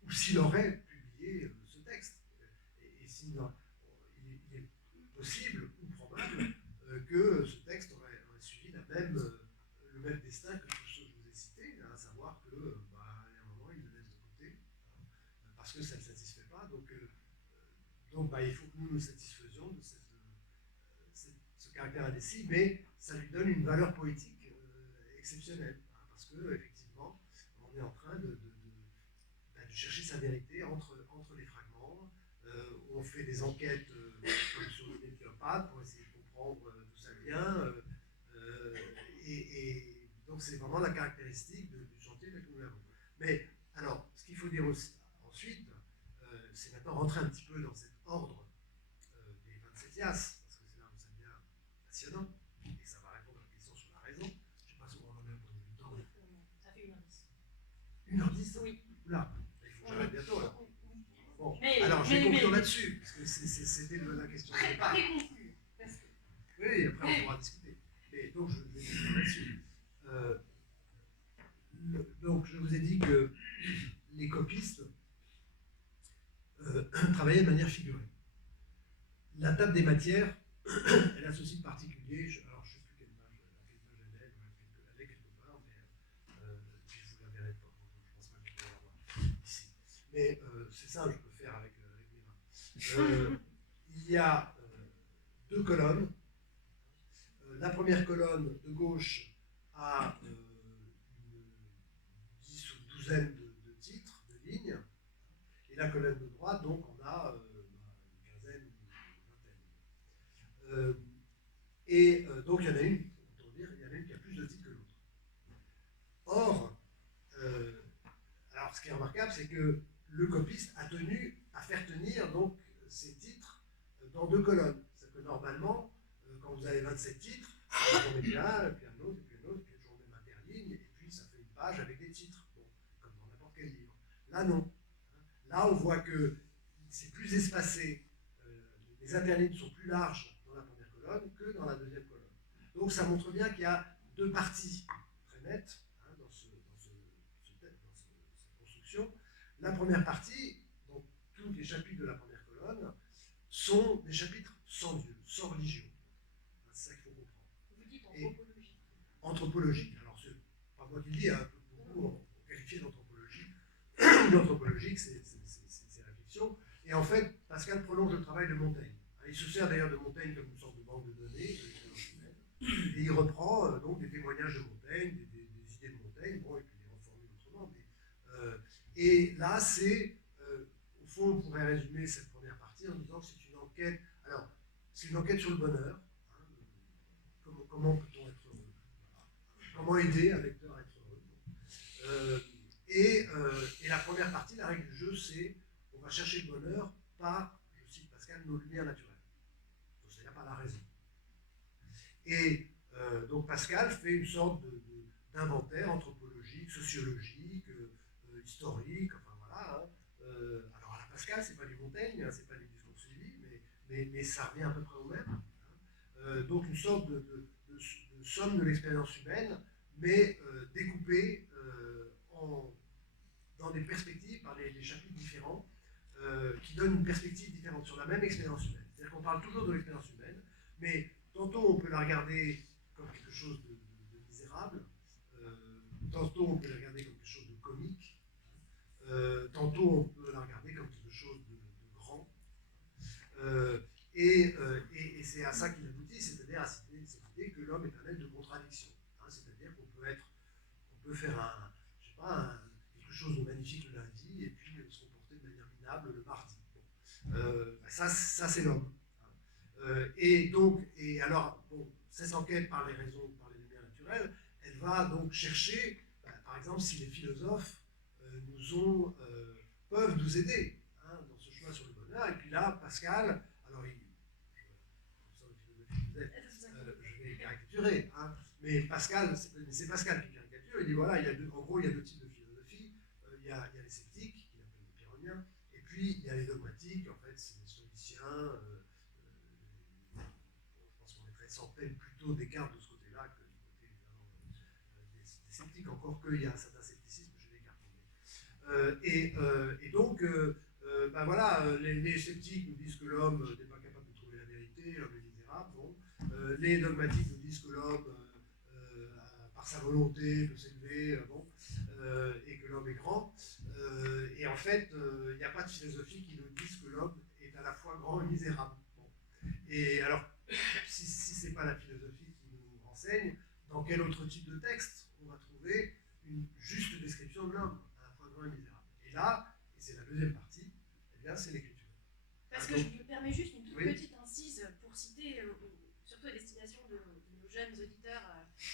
ou s'il aurait publié ce texte. Et sinon, il est possible ou probable que ce texte aurait suivi le même destin que tous ceux que je vous ai cités, à savoir que, à un moment, il le laisse de côté, parce que ça ne le satisfait pas. Donc il faut que nous nous satisfaisions de ce caractère indécis, mais ça lui donne une valeur poétique exceptionnelle, hein, parce que effectivement, on est en train de chercher sa vérité entre les fragments. On fait des enquêtes comme sur le nez de Cléopâtre pour essayer de comprendre d'où ça vient. Et donc c'est vraiment la caractéristique du chantier tel que nous l'avons. Mais alors, ce qu'il faut dire aussi, ensuite, c'est maintenant rentrer un petit peu dans cet ordre des 27 liasses, parce que c'est là où ça devient passionnant, et ça va répondre à la question sur la raison. Je ne sais pas si on en est au point de vue du temps. Ça fait 1h10. 1h10 ? Oui. Oula, il faut que j'arrête bientôt là. Bon, Mais, alors je vais conclure là-dessus, parce que c'était la question de départ. Conclure. Oui, après on pourra discuter. Mais donc je vais conclure là-dessus. Donc je vous ai dit que les copistes travaillaient de manière figurée. La table des matières, elle a ceci de particulier. Alors je ne sais plus à quelle page elle est quelque part, mais puis vous la verrez pas. Je pense pas que je vais l'avoir ici. Mais c'est ça, je peux faire avec mes mains. Il y a deux colonnes. La première colonne de gauche a une 10 ou une douzaine de titres, de lignes, et la colonne de droite, donc, on a une quinzaine ou une vingtaine. Donc, il y en a une, autant dire, il y en a une qui a plus de titres que l'autre. Or, alors, ce qui est remarquable, c'est que le copiste a tenu à faire tenir donc ces titres dans deux colonnes. C'est-à-dire que normalement, quand vous avez 27 titres, vous en mettez un, et puis un autre, et puis un autre, puis toujours même interligne, et puis ça fait une page avec des titres, bon, comme dans n'importe quel livre. Là, non. Là, on voit que c'est plus espacé, les interlignes sont plus larges dans la première colonne que dans la deuxième colonne. Donc ça montre bien qu'il y a deux parties très nettes, hein, dans cette construction. La première partie, donc tous les chapitres de la première colonne, sont des chapitres sans Dieu, sans religion. C'est ça qu'il faut comprendre. Vous dites anthropologie. Anthropologie. Alors, c'est pas moi qui le dis, hein, beaucoup ont qualifié d'anthropologie. L'anthropologique, c'est réflexions. Et en fait, Pascal prolonge le travail de Montaigne. Il se sert d'ailleurs de Montaigne comme une sorte de banque de données, et il reprend donc des témoignages de Montaigne, des idées de Montaigne, bon, et puis il les reformule autrement. Et là, au fond, on pourrait résumer cette première partie en disant que c'est une enquête. Alors, c'est une enquête sur le bonheur. Comment peut-on être heureux? Comment aider un lecteur à être heureux? Et la première partie, la règle du jeu, c'est on va chercher le bonheur par, je cite Pascal, nos lumières naturelles. C'est-à-dire par la raison. Et donc Pascal fait une sorte d'inventaire anthropologique, sociologique, historique, enfin voilà. Alors à la Pascal, c'est pas du Montaigne, c'est pas du discours suivi, mais ça revient à peu près au même. Donc une sorte de somme de l'expérience humaine, mais découpée dans des perspectives, par des chapitres différents, qui donnent une perspective différente sur la même expérience humaine. C'est-à-dire qu'on parle toujours de l'expérience humaine, mais tantôt on peut la regarder comme quelque chose de misérable, tantôt on peut la regarder comme quelque chose de comique, tantôt on peut la regarder comme quelque chose de grand. Et c'est à ça qu'il aboutit, c'est-à-dire à cette idée que l'homme est un être de contradiction. peut faire je sais pas, quelque chose de magnifique le lundi et puis se comporter de manière minable le mardi. Bon. Ça c'est l'homme. Et alors, bon, cette enquête par les raisons, par les lumières naturelles, elle va donc chercher, par exemple, si les philosophes peuvent nous aider dans ce chemin sur le bonheur. Et puis là, Pascal, alors je vais caricaturer, mais Pascal, c'est Pascal qui caricature. Il dit voilà, en gros, il y a deux types de philosophie. Il y a les sceptiques, qu'il appelle les pyrrhoniens, et puis il y a les dogmatiques. En fait, c'est les stoïciens. Je pense qu'on mettrait sans peine plutôt Descartes de ce côté-là que du côté évidemment des sceptiques, encore qu'il y a un certain scepticisme chez Descartes. Et donc, voilà, les sceptiques nous disent que l'homme n'est pas capable de trouver la vérité, l'homme est misérable. Bon. Les dogmatiques nous disent que l'homme, par sa volonté, peut s'élever, et que l'homme est grand. Et en fait, il n'y a pas de philosophie qui nous dise que l'homme est à la fois grand et misérable. Bon. Et alors, si ce n'est pas la philosophie qui nous renseigne, dans quel autre type de texte on va trouver une juste description de l'homme, à la fois grand et misérable? Et là, et c'est la deuxième partie, eh bien, c'est l'écriture. Parce que je me permets juste une toute petite incise pour citer, surtout à destination de nos jeunes auditeurs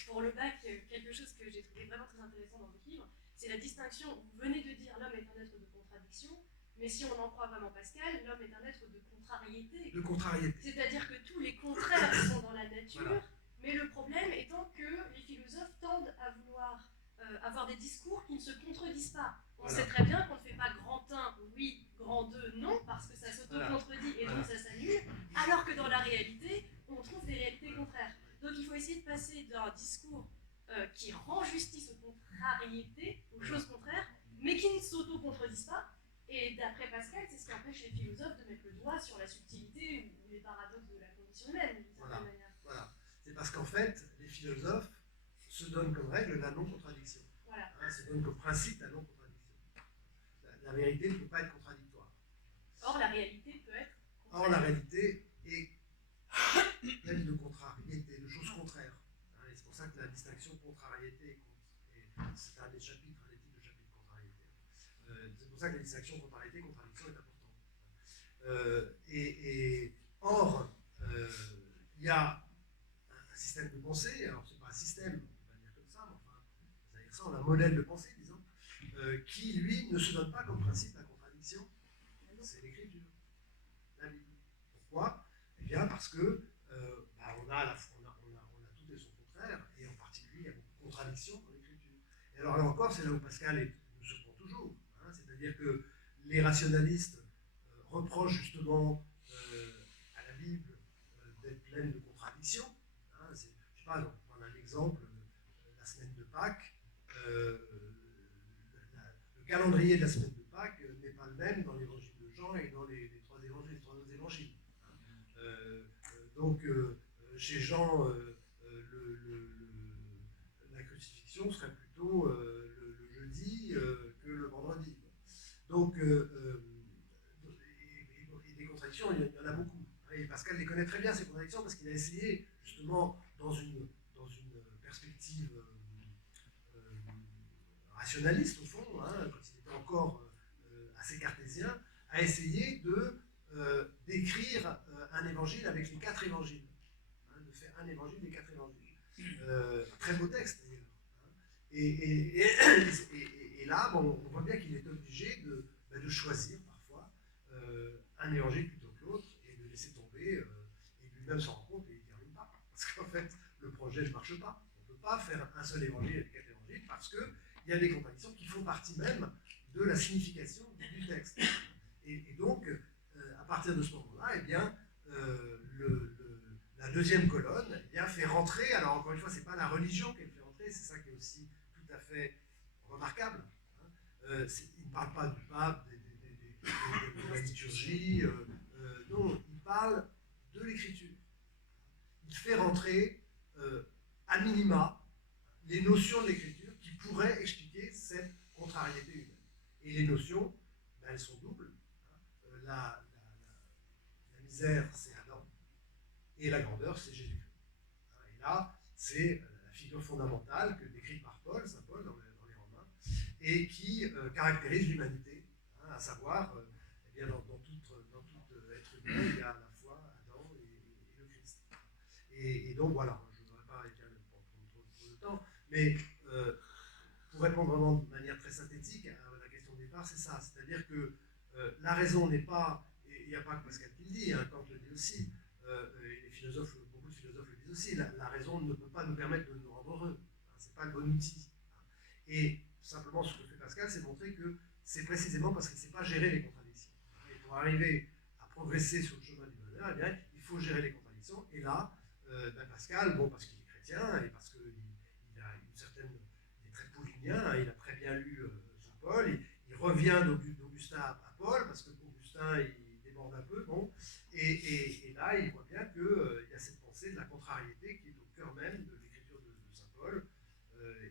pour le bac, quelque chose que j'ai trouvé vraiment très intéressant dans votre livre, c'est la distinction. Vous venez de dire l'homme est un être de contradiction, mais si on en croit vraiment Pascal, l'homme est un être de contrariété. De contrariété. C'est-à-dire que tous les contraires sont dans la nature, voilà. Mais le problème étant que les philosophes tendent à vouloir avoir des discours qui ne se contredisent pas. On sait très bien qu'on ne fait pas grand 1, oui, grand 2, non, parce que ça s'auto-contredit et donc ça s'annule, alors que dans la réalité, on trouve des réalités contraires. Donc il faut essayer de passer d'un discours qui rend justice aux contrariétés, aux choses contraires, mais qui ne s'auto-contredisent pas. Et d'après Pascal, c'est ce qui empêche les philosophes de mettre le doigt sur la subtilité ou les paradoxes de la condition humaine, d'une certaine manière. Voilà. C'est parce qu'en fait, les philosophes se donnent comme règle la non-contradiction. Voilà. Se donnent comme principe la non-contradiction. La vérité ne peut pas être contradictoire. Or, la réalité peut être contraire. Or, la réalité est pleine de contrariétés, de choses contraires. Et c'est pour ça que la distinction contrariété, c'est un des chapitres, un des types de chapitres contrariété. C'est pour ça que la distinction contrariété, contradiction est importante. Or, il y a un système de pensée, alors c'est pas un système, on va dire comme ça, mais enfin, on va dire ça, on a un modèle de pensée, disons, qui, lui, ne se donne pas comme principe la contradiction, c'est l'écriture, la Bible. Pourquoi? Eh bien, parce que on a tout et son contraire, et en particulier, il y a beaucoup de contradictions dans l'écriture. Et alors là encore, c'est là où Pascal nous surprend toujours, c'est-à-dire que les rationalistes reprochent justement à la Bible d'être pleine de contradictions. Je ne sais pas, on prend un exemple, la semaine de Pâques, le calendrier de la semaine de Pâques n'est pas le même dans l'évangile de Jean et dans les trois autres évangiles. Donc, chez Jean, la crucifixion serait plutôt le jeudi que le vendredi. Donc, et des contradictions, il y en a beaucoup. Et Pascal les connaît très bien, ces contradictions, parce qu'il a essayé, justement, dans une perspective rationaliste, au fond, quand il était encore assez cartésien, à essayer d'écrire un évangile avec les 4 évangiles. De faire un évangile des 4 évangiles. Un très beau texte, d'ailleurs. Et là, on voit bien qu'il est obligé de choisir, parfois, un évangile plutôt que l'autre, et de laisser tomber, et lui-même s'en rend compte, et il n'y termine pas. Parce qu'en fait, le projet ne marche pas. On ne peut pas faire un seul évangile avec 4 évangiles, parce qu'il y a des contradictions qui font partie même de la signification du texte. Et donc, à partir de ce moment-là, eh bien, la deuxième colonne fait rentrer, alors encore une fois, ce n'est pas la religion qu'elle fait rentrer, c'est ça qui est aussi tout à fait remarquable. Il ne parle pas du pape, de la liturgie, non, il parle de l'écriture. Il fait rentrer, à minima, les notions de l'écriture qui pourraient expliquer cette contrariété humaine. Et les notions, elles sont doubles. La misère, c'est Adam, et la grandeur, c'est Jésus. Et là, c'est la figure fondamentale que décrit par Paul, saint Paul, dans et qui caractérise l'humanité, hein, à savoir, eh bien, dans tout être humain, il y a à la fois Adam et le Christ. Et donc voilà, je ne voudrais pas étaler pour prendre trop de temps, mais pour répondre vraiment de manière très synthétique à la question de départ, c'est ça, c'est-à-dire que la raison n'est pas, et il n'y a pas que Pascal qui le dit, hein, Kant le dit aussi, et les philosophes, beaucoup de philosophes le disent aussi, la raison ne peut pas nous permettre de nous rendre heureux, hein, c'est pas le bon outil. Hein. Et simplement ce que fait Pascal, c'est montrer que c'est précisément parce qu'il ne sait pas gérer les contradictions. Et pour arriver à progresser sur le chemin du bonheur, eh bien, il faut gérer les contradictions. Et là, Pascal, bon, parce qu'il est chrétien et parce qu'il a une certaine, il est très paulinien, hein, il a très bien lu Saint Paul, il revient d'Augustin à Paul, parce que Augustin, il déborde un peu, bon, et là, il voit bien qu'il y a cette pensée de la contrariété qui est au cœur même de l'écriture de Saint Paul,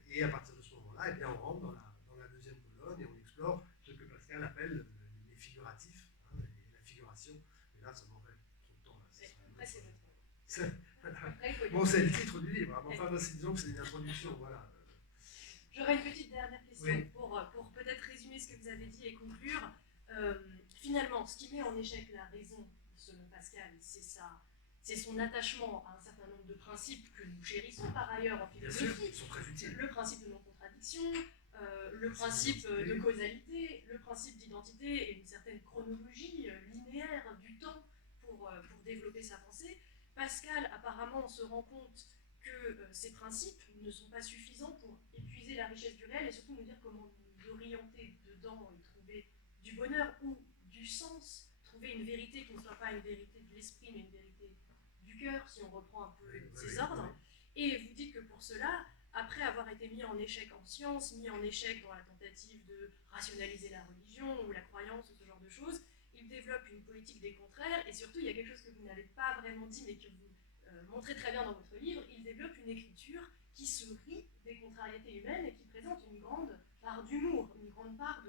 et à partir de ce moment-là, eh bien, on rentre dans la deuxième colonne et on explore ce que Pascal appelle les figuratifs, hein, et la figuration, mais là, ça m'aurait trop de temps. Là, après, c'est bon, c'est le titre du livre, hein, enfin, disons que c'est une introduction, voilà. J'aurais une petite dernière question Oui. pour peut-être résumer ce que vous avez dit et conclure. Finalement, ce qui met en échec la raison, selon Pascal, c'est son attachement à un certain nombre de principes que nous chérissons par ailleurs en Bien sûr, philosophie. ils sont très utiles. Le principe de non-contradiction, le principe de causalité, le principe d'identité et une certaine chronologie linéaire du temps pour développer sa pensée. Pascal, apparemment, se rend compte que ces principes ne sont pas suffisants pour épuiser la richesse du réel et surtout nous dire comment nous orienter dedans et trouver du bonheur ou du sens, trouver une vérité qui ne soit pas une vérité de l'esprit mais une vérité du cœur, si on reprend un peu ces ordres. Et vous dites que pour cela, après avoir été mis en échec en science, mis en échec dans la tentative de rationaliser la religion ou la croyance ou ce genre de choses, il développe une politique des contraires et surtout, il y a quelque chose que vous n'avez pas vraiment dit mais que vous montrez très bien dans votre livre, il développe une écriture qui se rit des contrariétés humaines et qui présente une grande part d'humour, une grande part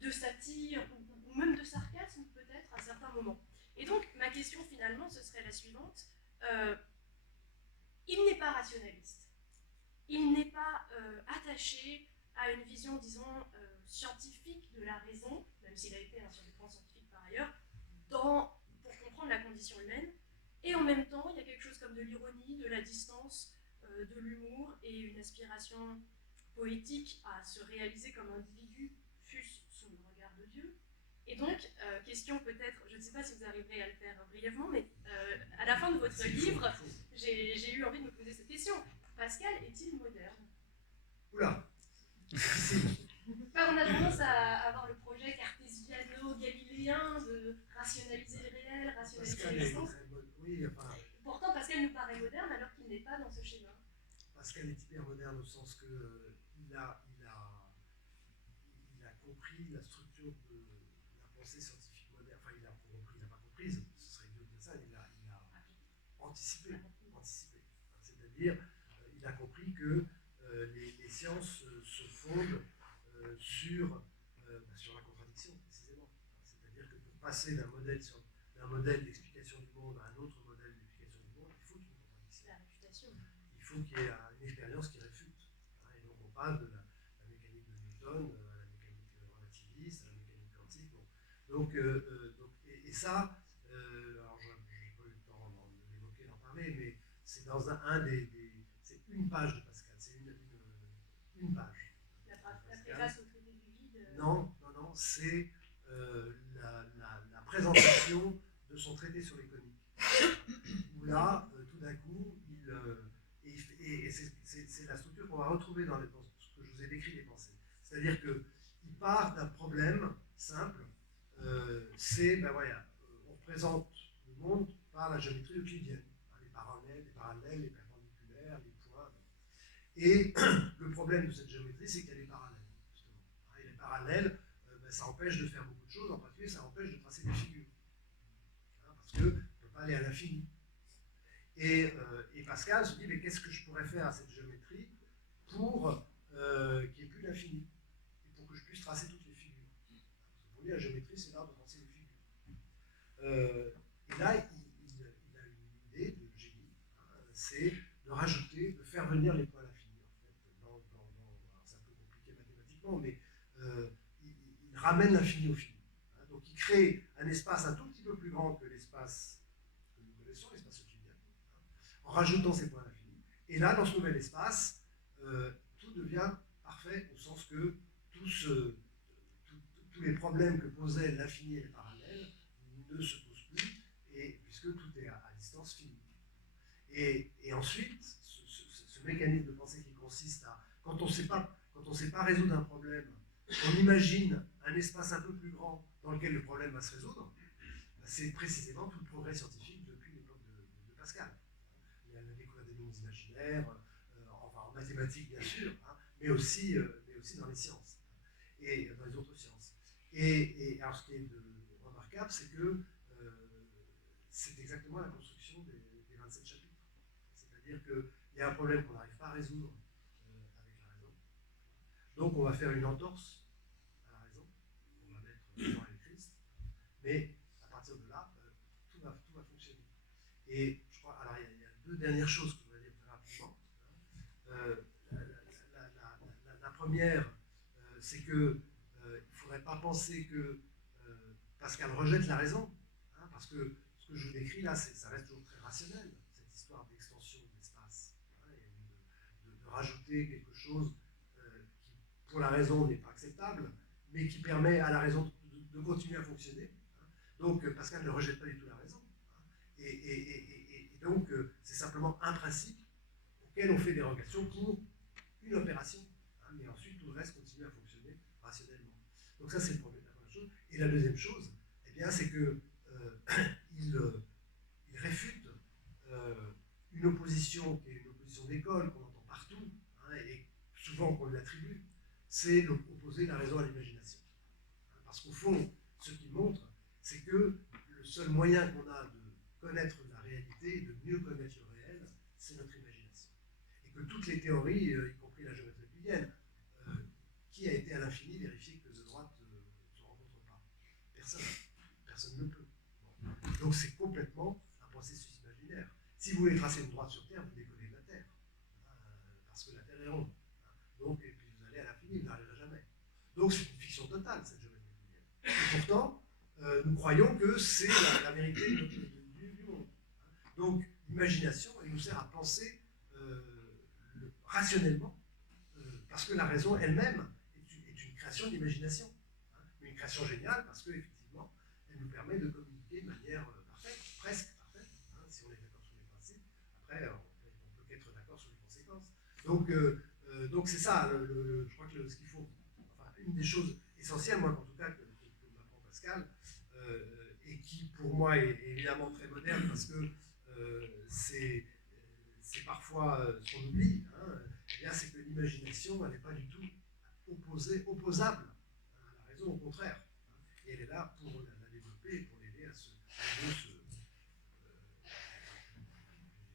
de satire ou même de sarcasme peut-être à certains moments. Et donc ma question finalement ce serait la suivante, il n'est pas rationaliste, il n'est pas attaché à une vision disons scientifique de la raison, même s'il a été un grand scientifique par ailleurs, pour comprendre la condition humaine. Et en même temps, il y a quelque chose comme de l'ironie, de la distance, de l'humour et une aspiration poétique à se réaliser comme individu, fût-ce sous le regard de Dieu. Et donc, question peut-être, je ne sais pas si vous arriverez à le faire brièvement, mais à la fin de votre livre, j'ai eu envie de me poser cette question. Pascal est-il moderne? Oula. On a tendance à avoir le projet cartésiano-galiléen de rationaliser le réel, rationaliser l'existence. Oui, enfin, pourtant, Pascal nous paraît moderne alors qu'il n'est pas dans ce schéma. Pascal est hyper moderne au sens que il a compris la structure de la pensée scientifique moderne. Enfin, il a compris, il n'a pas compris, ce serait idiot de dire ça, il a anticipé. C'est-à-dire, il a compris que les sciences se fondent sur la contradiction, précisément. C'est-à-dire que pour passer d'un modèle d'explication du monde à un autre modèle d'explication du monde, il faut qu'il y ait une contradiction. La réfutation. Il faut qu'il y ait une expérience qui réfute. Et donc on parle de la mécanique de Newton, à la mécanique relativiste, à la mécanique quantique. Donc, et ça, alors je n'ai pas eu le temps de l'évoquer, d'en parler, mais c'est dans c'est une page de Pascal, c'est une page. La préface au traité du vide. Non, c'est la présentation de son traité sur les coniques. Où là, tout d'un coup, c'est la structure qu'on va retrouver dans ce que je vous ai décrit des pensées. C'est-à-dire qu'il part d'un problème simple, on représente le monde par la géométrie euclidienne, les parallèles, les perpendiculaires, les points. Et le problème de cette géométrie, c'est qu'elle est parallèle, justement. Et les parallèles, ça empêche de faire beaucoup de choses, en particulier ça empêche de tracer des figures. Parce qu'on ne peut pas aller à l'infini. Et Pascal se dit, mais qu'est-ce que je pourrais faire à cette géométrie pour qu'il n'y ait plus d'infini, et pour que je puisse tracer toutes les figures. Pour lui, la géométrie, c'est l'art de tracer les figures. Et là, il a une idée de génie, c'est de rajouter, de faire venir les points à l'infini. En fait, c'est un peu compliqué philosophiquement, mais il ramène l'infini au fini. Hein. Donc il crée un espace un tout petit peu plus grand que l'espace que nous connaissons, l'espace euclidien, hein, en rajoutant ces points d'infini. Et là, dans ce nouvel espace, tout devient parfait au sens que tous les problèmes que posait l'infini et les parallèles ne se posent plus, et, puisque tout est à distance finie. Et ensuite, ce mécanisme de pensée qui consiste à, quand on ne sait pas résoudre un problème, on imagine un espace un peu plus grand dans lequel le problème va se résoudre, c'est précisément tout le progrès scientifique depuis l'époque de Pascal. Il a découvert des mondes imaginaires, enfin en mathématiques bien sûr, hein, mais aussi dans les sciences et dans les autres sciences. Et alors ce qui est remarquable, c'est que c'est exactement la construction des 27 chapitres. C'est-à-dire qu'il y a un problème qu'on n'arrive pas à résoudre avec la raison. Donc on va faire une entorse à la raison, on va mettre Jean et le Christ, mais à partir de là, tout va fonctionner. Et je crois, alors il y a deux dernières choses que je voudrais dire très rapidement. La première, c'est qu'il ne faudrait pas penser que Pascal rejette la raison, hein, parce que ce que je vous décris là, ça reste toujours très rationnel, cette histoire d'extension de l'espace, hein, et de rajouter quelque chose qui, pour la raison, n'est pas acceptable, mais qui permet à la raison de continuer à fonctionner. Hein. Donc Pascal ne rejette pas du tout la raison. Hein, et donc c'est simplement un principe auquel on fait dérogation pour une opération, hein, mais ensuite tout le reste continue à fonctionner rationnellement. Donc ça c'est la première chose. Et la deuxième chose, eh bien, c'est que il réfute une opposition qui est une opposition d'école qu'on entend partout, hein, et souvent qu'on lui attribue, c'est opposer la raison à l'imagination. Hein, parce qu'au fond, ce qu'il montre, c'est que le seul moyen qu'on a de connaître la réalité, de mieux connaître le réel, c'est notre imagination. Et que toutes les théories, y compris la géométrie euclidienne, qui a été à l'infini vérifié que deux droites ne se rencontrent pas? Personne. Personne ne peut. Bon. Donc c'est complètement un processus imaginaire. Si vous voulez tracer une droite sur Terre, vous décollez de la Terre. Parce que la Terre est ronde. Donc, et puis vous allez à l'infini, vous n'arriverez jamais. Donc c'est une fiction totale, cette géométrie euclidienne. Et pourtant, nous croyons que c'est la vérité du monde. Donc l'imagination, elle nous sert à penser rationnellement, parce que la raison elle-même est une création d'imagination. Hein, une création géniale, parce qu'effectivement, elle nous permet de communiquer de manière parfaite, presque parfaite, hein, si on est d'accord sur les principes. Après, on peut qu'être d'accord sur les conséquences. Donc c'est ça, je crois que ce qu'il faut, enfin, une des choses essentielles, moi en tout cas, que m'apprend Pascal, et qui pour moi est évidemment très moderne, parce que c'est parfois ce qu'on oublie, hein, c'est que l'imagination, elle n'est pas du tout opposable à la raison, au contraire. Hein, et elle est là pour la développer et pour l'aider à se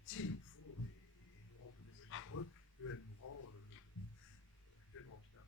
utile, au fond, et nous rend peut-être plus heureux qu'elle nous rend actuellement, en tout cas.